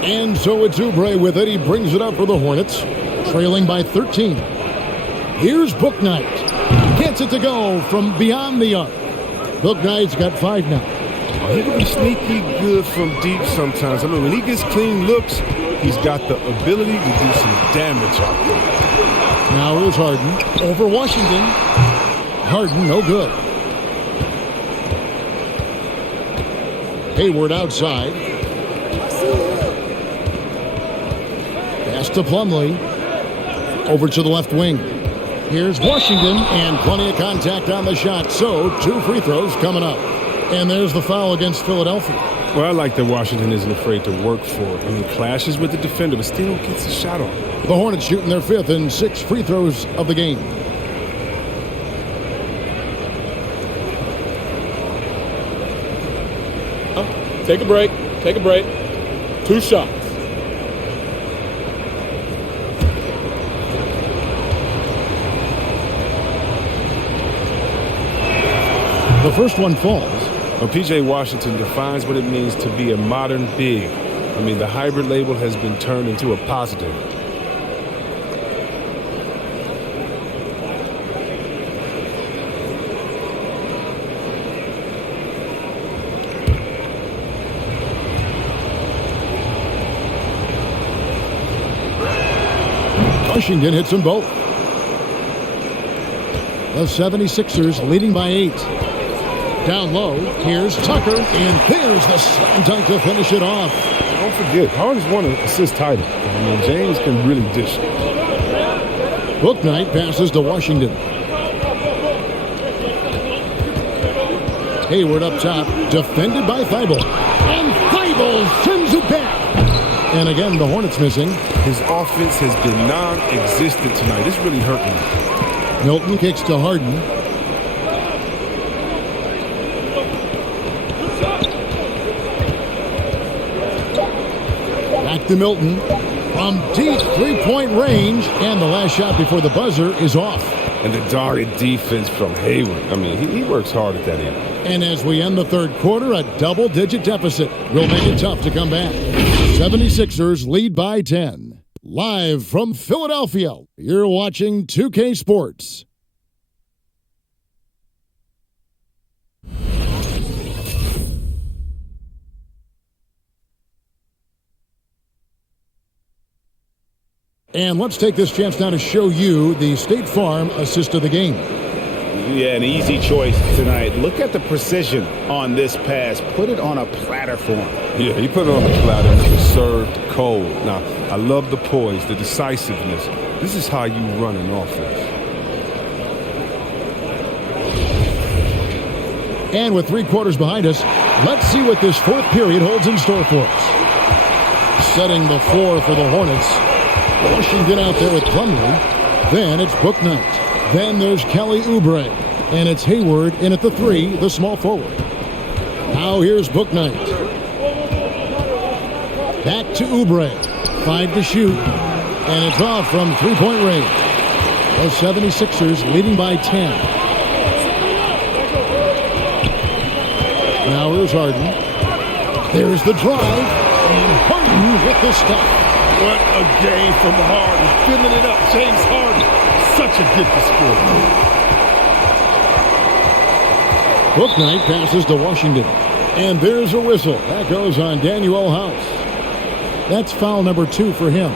And so it's Oubre with it. He brings it up for the Hornets, trailing by 13. Here's Bouknight. Gets it to go from beyond the arc. Bouknight's got 5 now. He can be sneaky good from deep sometimes. I mean, when he gets clean looks, he's got the ability to do some damage out there. Now here's Harden over Washington. Harden, no good. Hayward outside. Pass to Plumlee. Over to the left wing. Here's Washington, and plenty of contact on the shot. So 2 free throws coming up. And there's the foul against Philadelphia. Well, I like that Washington isn't afraid to work for it. I mean, clashes with the defender, but still gets a shot on. The Hornets shooting their 5th and 6 free throws of the game. Take a break. Take a break. 2 shots. The first one falls. Well, P.J. Washington defines what it means to be a modern big. I mean, the hybrid label has been turned into a positive. Washington hits them both. The 76ers leading by 8. Down low, here's Tucker, and there's the slam dunk to finish it off. Don't forget, Harden's won an assist title. I mean, James can really dish it. Bouknight passes to Washington. Hayward up top, defended by Thibault. And Thibault sends it back. And again, the Hornets missing. His offense has been non-existent tonight. It's really hurting him. Milton kicks to Harden. Back to Milton. From deep three-point range. And the last shot before the buzzer is off. And the darted defense from Hayward. I mean, he works hard at that end. And as we end the third quarter, a double-digit deficit will make it tough to come back. 76ers lead by 10. Live from Philadelphia, you're watching 2K Sports. And let's take this chance now to show you the State Farm assist of the game. Yeah, an easy choice tonight. Look at the precision on this pass. Put it on a platter for him. Yeah, he put it on a platter and it was served cold. Now, I love the poise, the decisiveness. This is how you run an offense. And with 3 quarters behind us, let's see what this fourth period holds in store for us. Setting the floor for the Hornets. Washington out there with Plumlee. Then it's Bouknight. Then there's Kelly Oubre. And it's Hayward in at the 3, the small forward. Now here's Bouknight. Back to Oubre. 5 to shoot. And it's off from three-point range. The 76ers leading by 10. Now here's Harden. There's the drive. And Harden with the stop. What a game from Harden. Filling it up. James Harden. Such a good display. Bouknight passes to Washington. And there's a whistle. That goes on Daniel House. That's foul number 2 for him.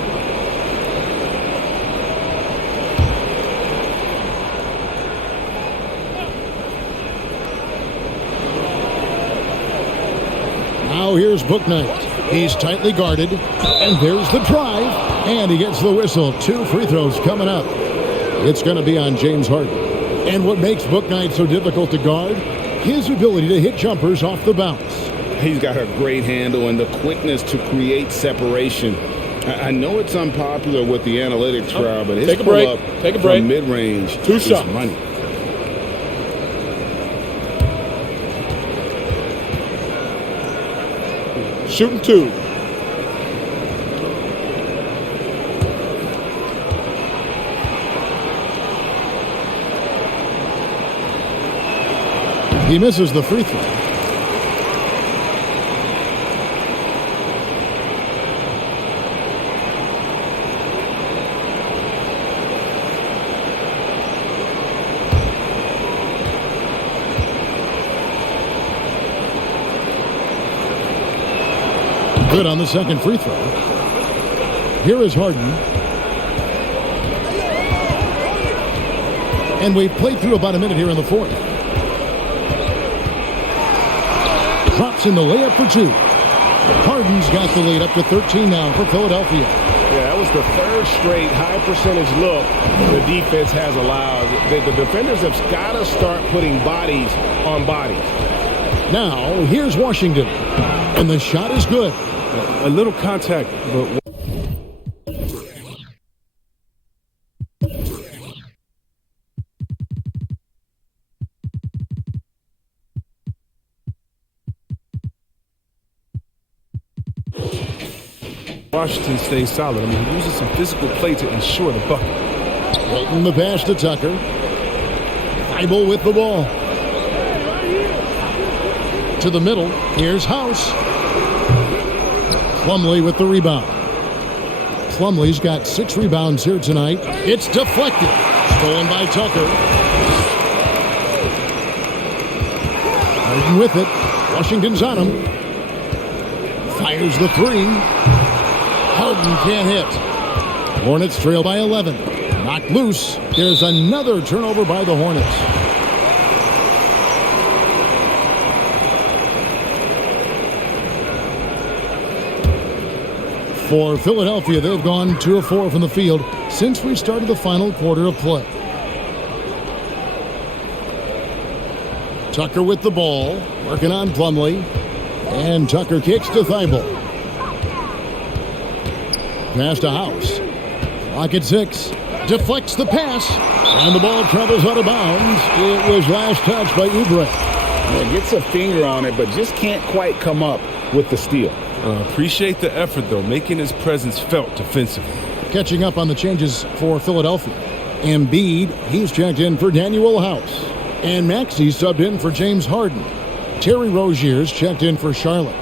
Now here's Bouknight. He's tightly guarded. And there's the drive. And he gets the whistle. 2 free throws coming up. It's going to be on James Harden. And what makes Bouknight so difficult to guard? His ability to hit jumpers off the bounce. He's got a great handle and the quickness to create separation. I know it's unpopular with the analytics crowd, but his pull-up from mid-range is money. Shooting 2. He misses the free throw. Good on the second free throw. Here is Harden. And we've played through about a minute here in the fourth. Drops in the layup for 2. Harden's got the lead up to 13 now for Philadelphia. Yeah, that was the 3rd straight high percentage look the defense has allowed. The defenders have got to start putting bodies on bodies. Now, here's Washington. And the shot is good. A little contact, but... Washington stays solid. I mean, he uses some physical play to ensure the bucket. Waiting the pass to Tucker. Thibault with the ball. To the middle. Here's House. Plumlee with the rebound. Plumlee's got 6 rebounds here tonight. It's deflected. Stolen by Tucker. Harden with it. Washington's on him. Fires the 3. Harden can't hit. Hornets trail by 11. Knocked loose. There's another turnover by the Hornets. For Philadelphia, they've gone 2 of 4 from the field since we started the final quarter of play. Tucker with the ball, working on Plumlee. And Tucker kicks to Thibault. Pass to House. Clock at 6. Deflects the pass. And the ball travels out of bounds. It was last touched by Oubre. Yeah, gets a finger on it, but just can't quite come up with the steal. Appreciate the effort, though, making his presence felt defensively. Catching up on the changes for Philadelphia. Embiid, he's checked in for Daniel House. And Maxey subbed in for James Harden. Terry Rozier's checked in for Charlotte.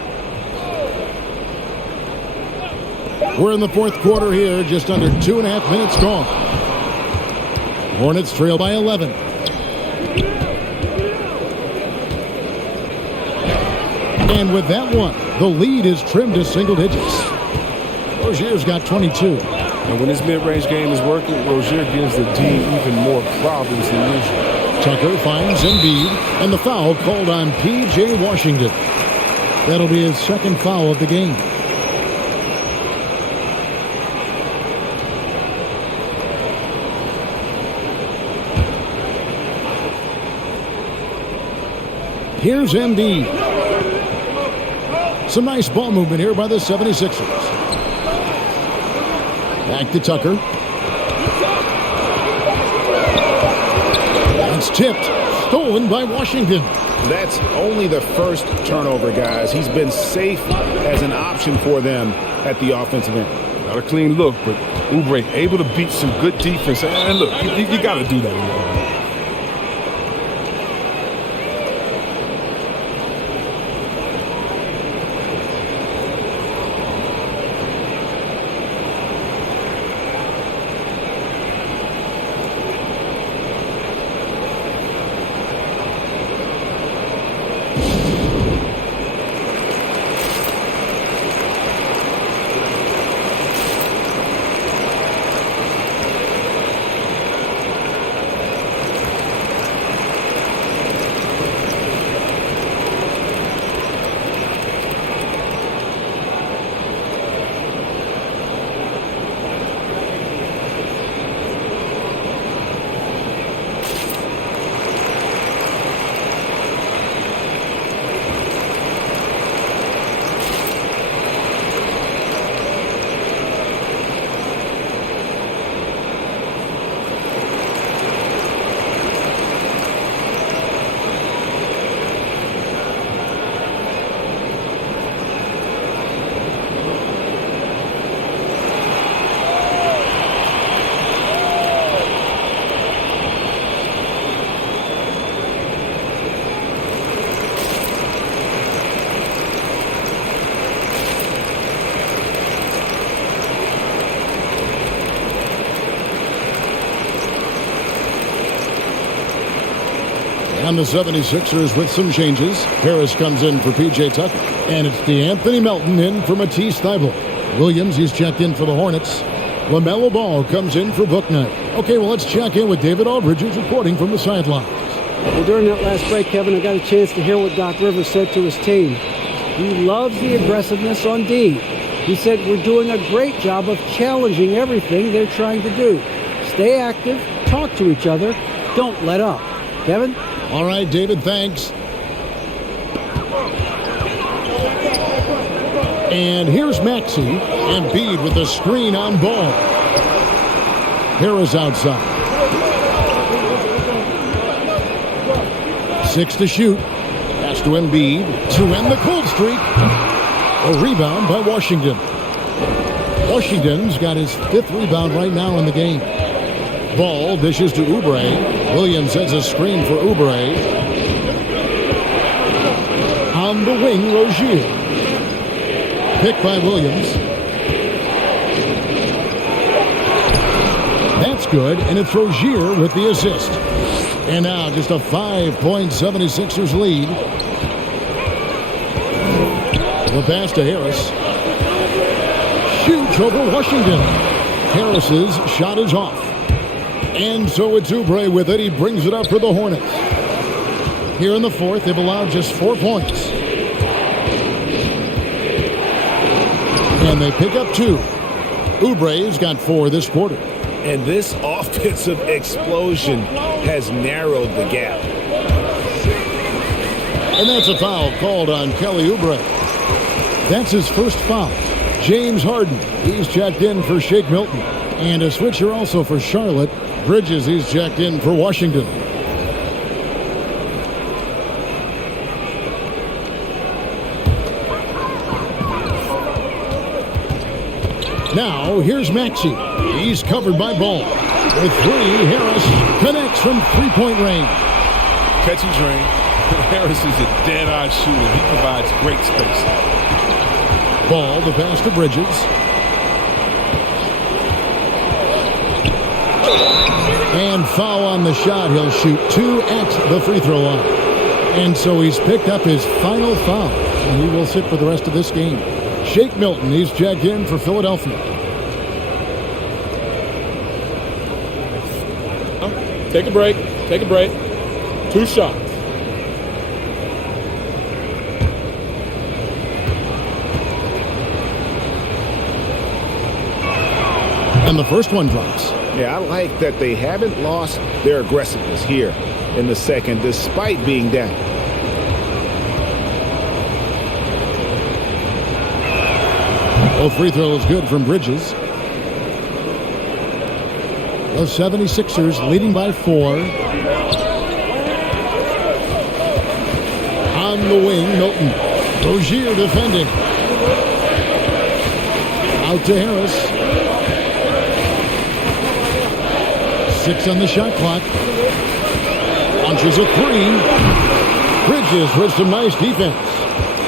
We're in the fourth quarter here, just under 2.5 minutes gone. Hornets trail by 11. And with that one, the lead is trimmed to single digits. Rozier's got 22. And when his mid-range game is working, Rozier gives the D even more problems than usual. Tucker finds Embiid, and the foul called on P.J. Washington. That'll be his second foul of the game. Here's Embiid. Some nice ball movement here by the 76ers. Back to Tucker. It's tipped. Stolen by Washington. That's only the first turnover, guys. He's been safe as an option for them at the offensive end. Not a clean look, but Oubre able to beat some good defense. And look, you got to do that in the game. And the 76ers with some changes. Harris comes in for P.J. Tucker. And it's DeAnthony Melton in for Matisse Thybulle. Williams, he's checked in for the Hornets. LaMelo Ball comes in for Bouknight. Okay, well, let's check in with David Aldridge, who's reporting from the sidelines. Well, during that last break, Kevin, I got a chance to hear what Doc Rivers said to his team. He loves the aggressiveness on D. He said, we're doing a great job of challenging everything they're trying to do. Stay active, talk to each other, don't let up. Kevin? All right, David, thanks. And here's Maxey. Embiid with the screen on Ball. Harris outside. 6 to shoot. Pass to Embiid to end the cold streak. A rebound by Washington. Washington's got his 5th rebound right now in the game. Ball dishes to Oubre. Williams sets a screen for Oubre. On the wing, Rozier. Picked by Williams. That's good, and it's Rozier with the assist. And now just a 5-point 76ers lead. The pass to Harris. Huge over Washington. Harris's shot is off. And so it's Oubre with it. He brings it up for the Hornets. Here in the 4th, they've allowed just 4 points. And they pick up 2. Oubre's got 4 this quarter. And this offensive explosion has narrowed the gap. And that's a foul called on Kelly Oubre. That's his first foul. James Harden, he's checked in for Shake Milton. And a switcher also for Charlotte. Bridges, he's checked in for Washington. Now, here's Maxey. He's covered by Ball. With 3, Harris connects from 3-point range. Catch and drain. Harris is a dead-eye shooter. He provides great space. Ball, the pass to Bridges. And foul on the shot. He'll shoot 2 at the free throw line. And so he's picked up his final foul. And he will sit for the rest of this game. Shake Milton, he's checked in for Philadelphia. Take a break. Take a break. 2 shots. And the first one drops. Yeah, I like that they haven't lost their aggressiveness here in the second, despite being down. Both free throws good from Bridges. The 76ers leading by 4. On the wing, Milton. Rozier defending. Out to Harris. 6 on the shot clock. Launches a 3. Bridges with some nice defense.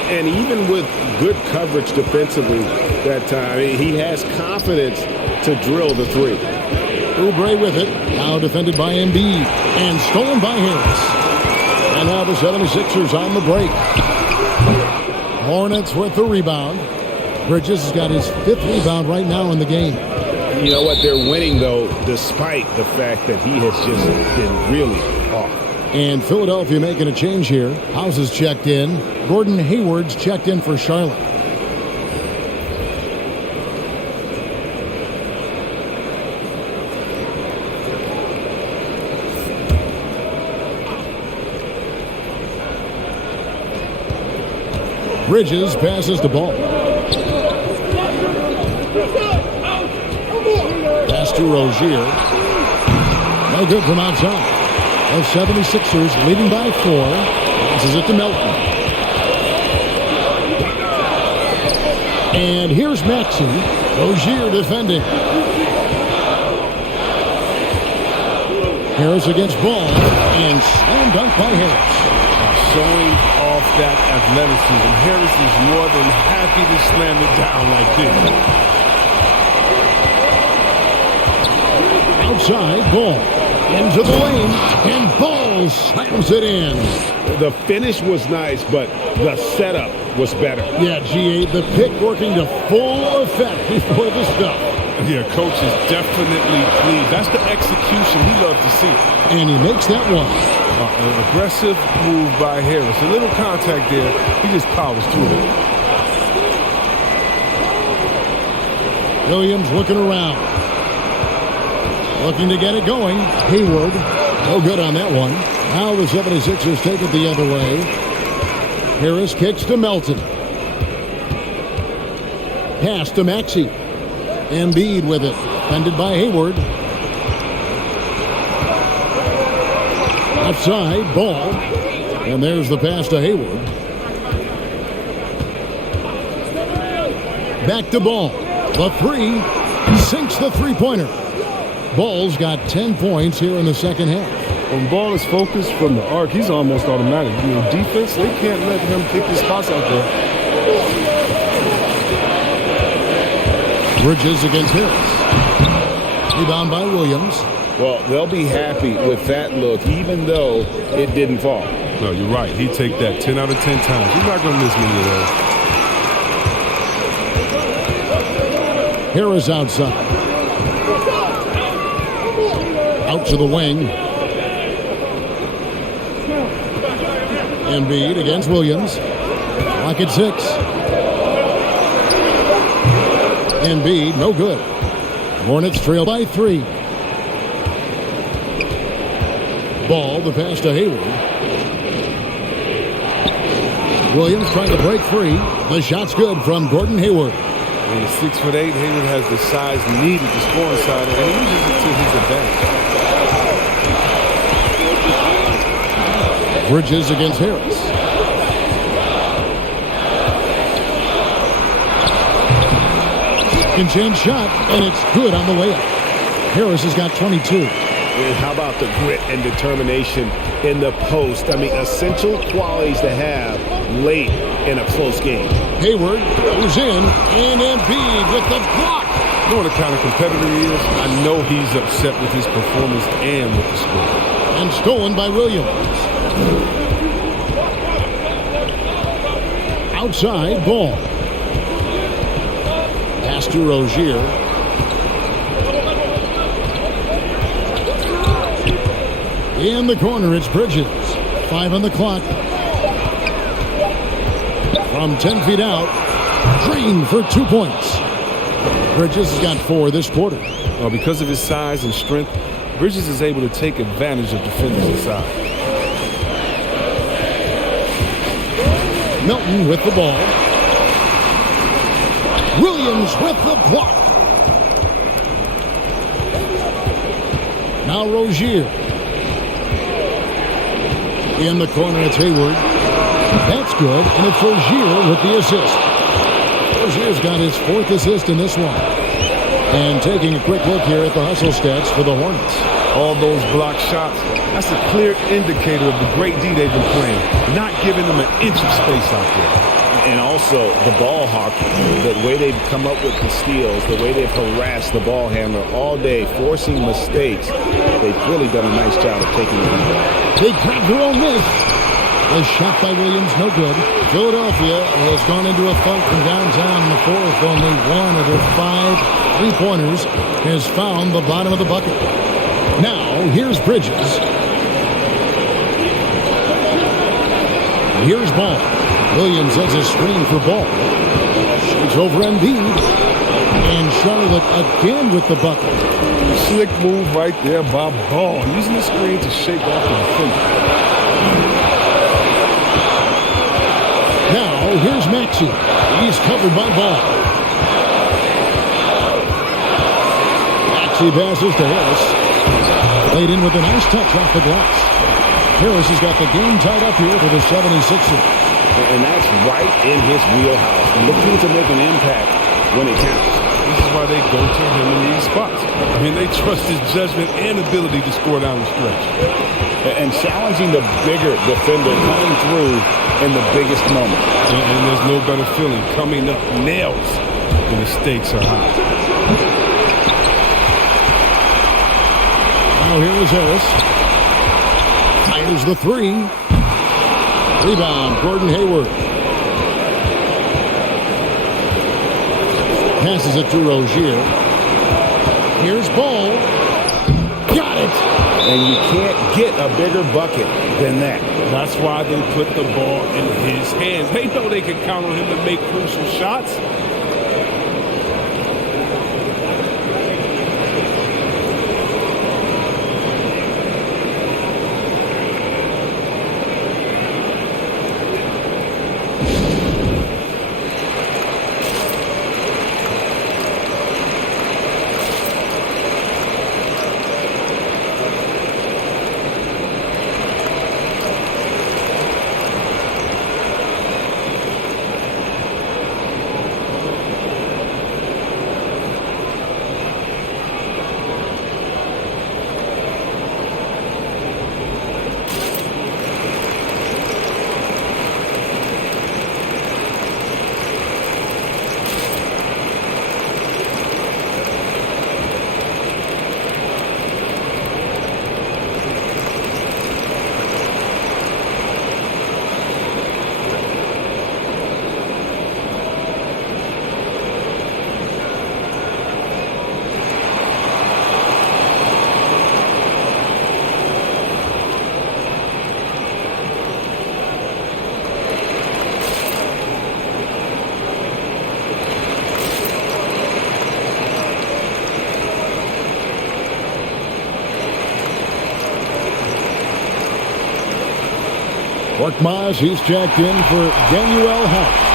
And even with good coverage defensively that time, he has confidence to drill the 3. Oubre with it. Now defended by Embiid. And stolen by Harris. And now the 76ers on the break. Hornets with the rebound. Bridges has got his 5th rebound right now in the game. You know what? They're winning, though, despite the fact that he has just been really off. And Philadelphia making a change here. House is checked in. Gordon Hayward's checked in for Charlotte. Bridges passes the ball. Pass to Rozier. No good from outside. The 76ers leading by 4. Passes it to Melton. And here's Maxey. Rozier defending. Harris against Ball. And slam dunk by Harris. Showing off that athleticism. Harris is more than happy to slam it down like this. Outside, Ball. Into the lane. And Ball slams it in. The finish was nice, but the setup was better. Yeah, G8, the pick working to full effect before the stuff. Yeah, coach is definitely pleased. That's the execution he loves to see. And he makes that one. An aggressive move by Harris. A little contact there. He just powers through it. Williams looking around. Looking to get it going. Hayward. No good on that one. Now the 76ers take it the other way. Harris kicks to Melton. Pass to Maxey. Embiid with it. Defended by Hayward. Outside, Ball. And there's the pass to Hayward. Back to Ball. The 3. Sinks the three-pointer. Ball's got 10 points here in the second half. When Ball is focused from the arc, he's almost automatic. You know, defense, they can't let him kick his spots out there. Bridges against Harris. Rebound by Williams. Well, they'll be happy with that look, even though it didn't fall. No, you're right. He'd take that 10 out of 10 times. He's not going to miss many of those. Harris outside. Out to the wing. Embiid against Williams. Lock at 6. Embiid, no good. Hornets trail by 3. Ball, the pass to Hayward. Williams trying to break free. The shot's good from Gordon Hayward. And 6'8", Hayward has the size needed to score inside, and he uses it to his advantage. Bridges against Harris. Second chance shot, and it's good on the way up. Harris has got 22. And how about the grit and determination in the post? I mean, essential qualities to have late in a close game. Hayward goes in, and Embiid with the block. You know what kind of competitor he is? I know he's upset with his performance and with the score. And stolen by Williams. Outside, Ball. Pass to Rozier. In the corner, it's Bridges. 5 on the clock. From 10 feet out, Green for 2 points. Bridges has got 4 this quarter. Well, because of his size and strength, Bridges is able to take advantage of defenders inside. Milton with the ball. Williams with the block. Now Rozier. In the corner, it's Hayward. That's good, and it's Rozier with the assist. Rozier's got his 4th assist in this one. And taking a quick look here at the hustle stats for the Hornets. All those block shots, that's a clear indicator of the great D they've been playing, not giving them an inch of space out there. And also the ball hawking, the way they've come up with the steals, the way they've harassed the ball handler all day, forcing mistakes. They've really done a nice job of taking it. They grab their own miss. A shot by Williams, no good. Philadelphia has gone into a funk from downtown in the 4th. Only 1 of their 5 3-pointers has found the bottom of the bucket. Now, here's Bridges. Here's Ball. Williams has a screen for Ball. Shoots over Embiid. And Charlotte again with the bucket. Slick move right there by Ball, using the screen to shake off the defender. Now, here's Maxey. He's covered by Ball. Maxey passes to Harris. Laid in with a nice touch off the glass. Harris has got the game tied up here for the 76ers. And that's right in his wheelhouse. Looking to make an impact when it counts. This is why they go to him in these spots. I mean, they trust his judgment and ability to score down the stretch. And challenging the bigger defender coming through in the biggest moment. And there's no better feeling coming up nails when the stakes are high. Now here is Harris. Fires the 3. Rebound, Gordon Hayward. Passes it to Rozier. Here's Ball. Got it. And you can't get a bigger bucket than that. That's why they put the ball in his hands. They know they can count on him to make crucial shots. Korkmaz, he's checked in for Danuel House.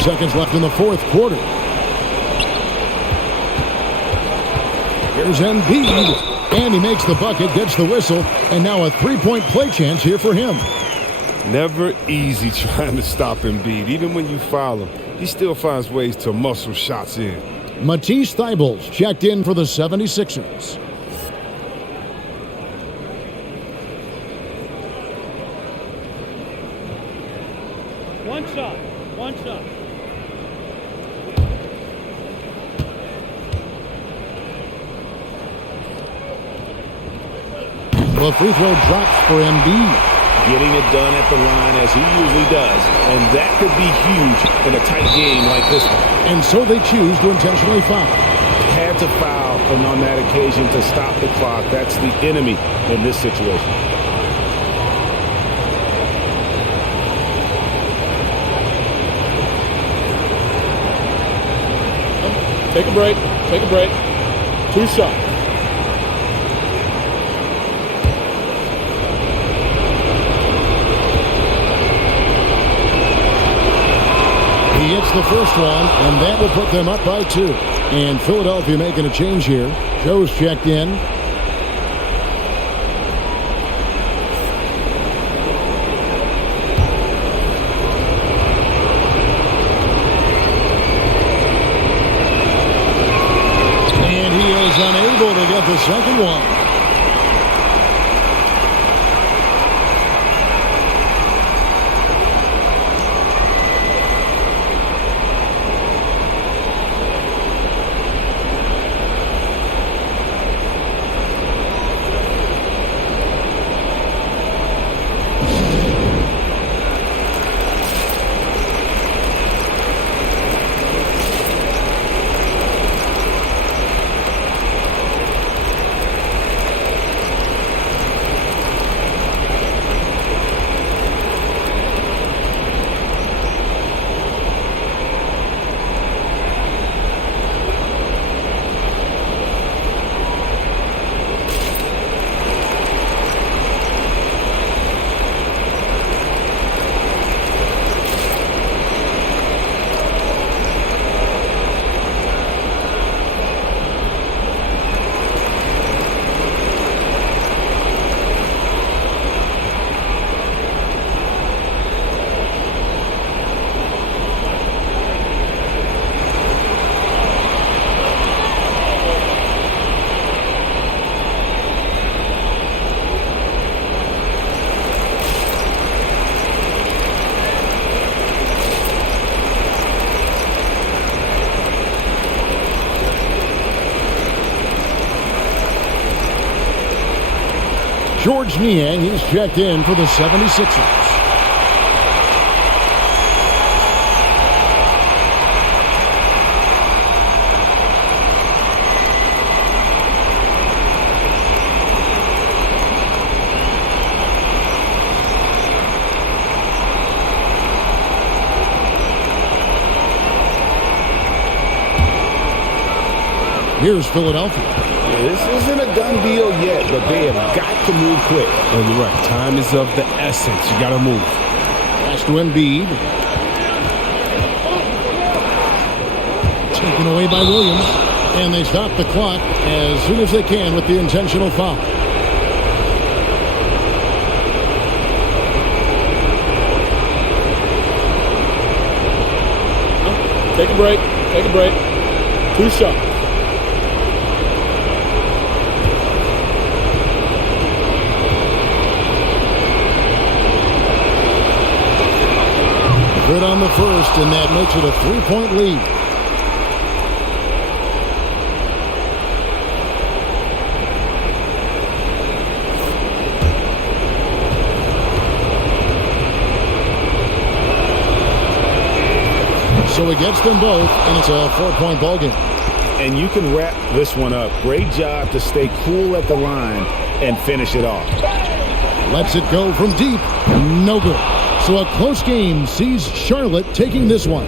Seconds left in the 4th quarter. Here's Embiid, and he makes the bucket, gets the whistle, and now a 3-point play chance here for him. Never easy trying to stop Embiid. Even when you foul him, he still finds ways to muscle shots in. Matisse Thybulle's checked in for the 76ers. One shot. The free throw drops for Embiid. Getting it done at the line as he usually does. And that could be huge in a tight game like this one. And so they choose to intentionally foul. Had to foul, and on that occasion to stop the clock. That's the enemy in this situation. Take a break. 2 shots. He hits the first one, and that will put them up by 2. And Philadelphia making a change here. Joe's checked in. And he is unable to get the second one. George Niang, he's checked in for the 76ers. Here's Philadelphia. This isn't a done deal yet, but they have got to move quick. And you're right. Time is of the essence. You got to move. Pass to Embiid. Taken away by Williams. And they stop the clock as soon as they can with the intentional foul. Take a break. 2 shots. Good on the first, and that makes it a 3-point lead. So he gets them both, and it's a 4-point ball game. And you can wrap this one up. Great job to stay cool at the line and finish it off. Lets it go from deep. No good. So a close game sees Charlotte taking this one.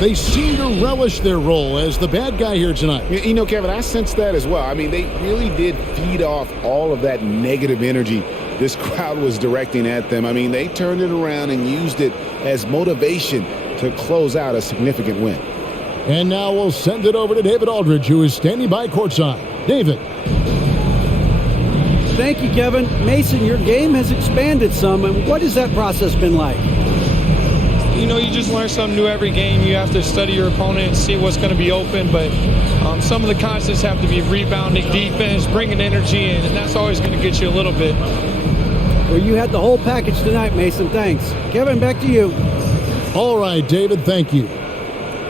They seem to relish their role as the bad guy here tonight. You know, Kevin, I sense that as well. I mean, they really did feed off all of that negative energy this crowd was directing at them. I mean, they turned it around and used it as motivation to close out a significant win. And now we'll send it over to David Aldridge, who is standing by courtside. David. Thank you, Kevin. Mason, your game has expanded some, and what has that process been like? you just learn something new every game. You have to study your opponent and see what's going to be open. But some of the constants have to be rebounding, defense, bringing energy in, and that's always going to get you a little bit. Well, you had the whole package tonight, Mason. Thanks. Kevin, back to you. All right, David, thank you.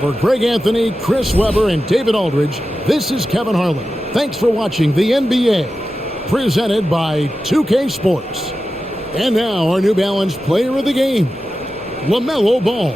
For Greg Anthony, Chris Webber, and David Aldridge, this is Kevin Harlan. Thanks for watching the NBA, presented by 2K Sports. And now our New Balance player of the game, LaMelo Ball.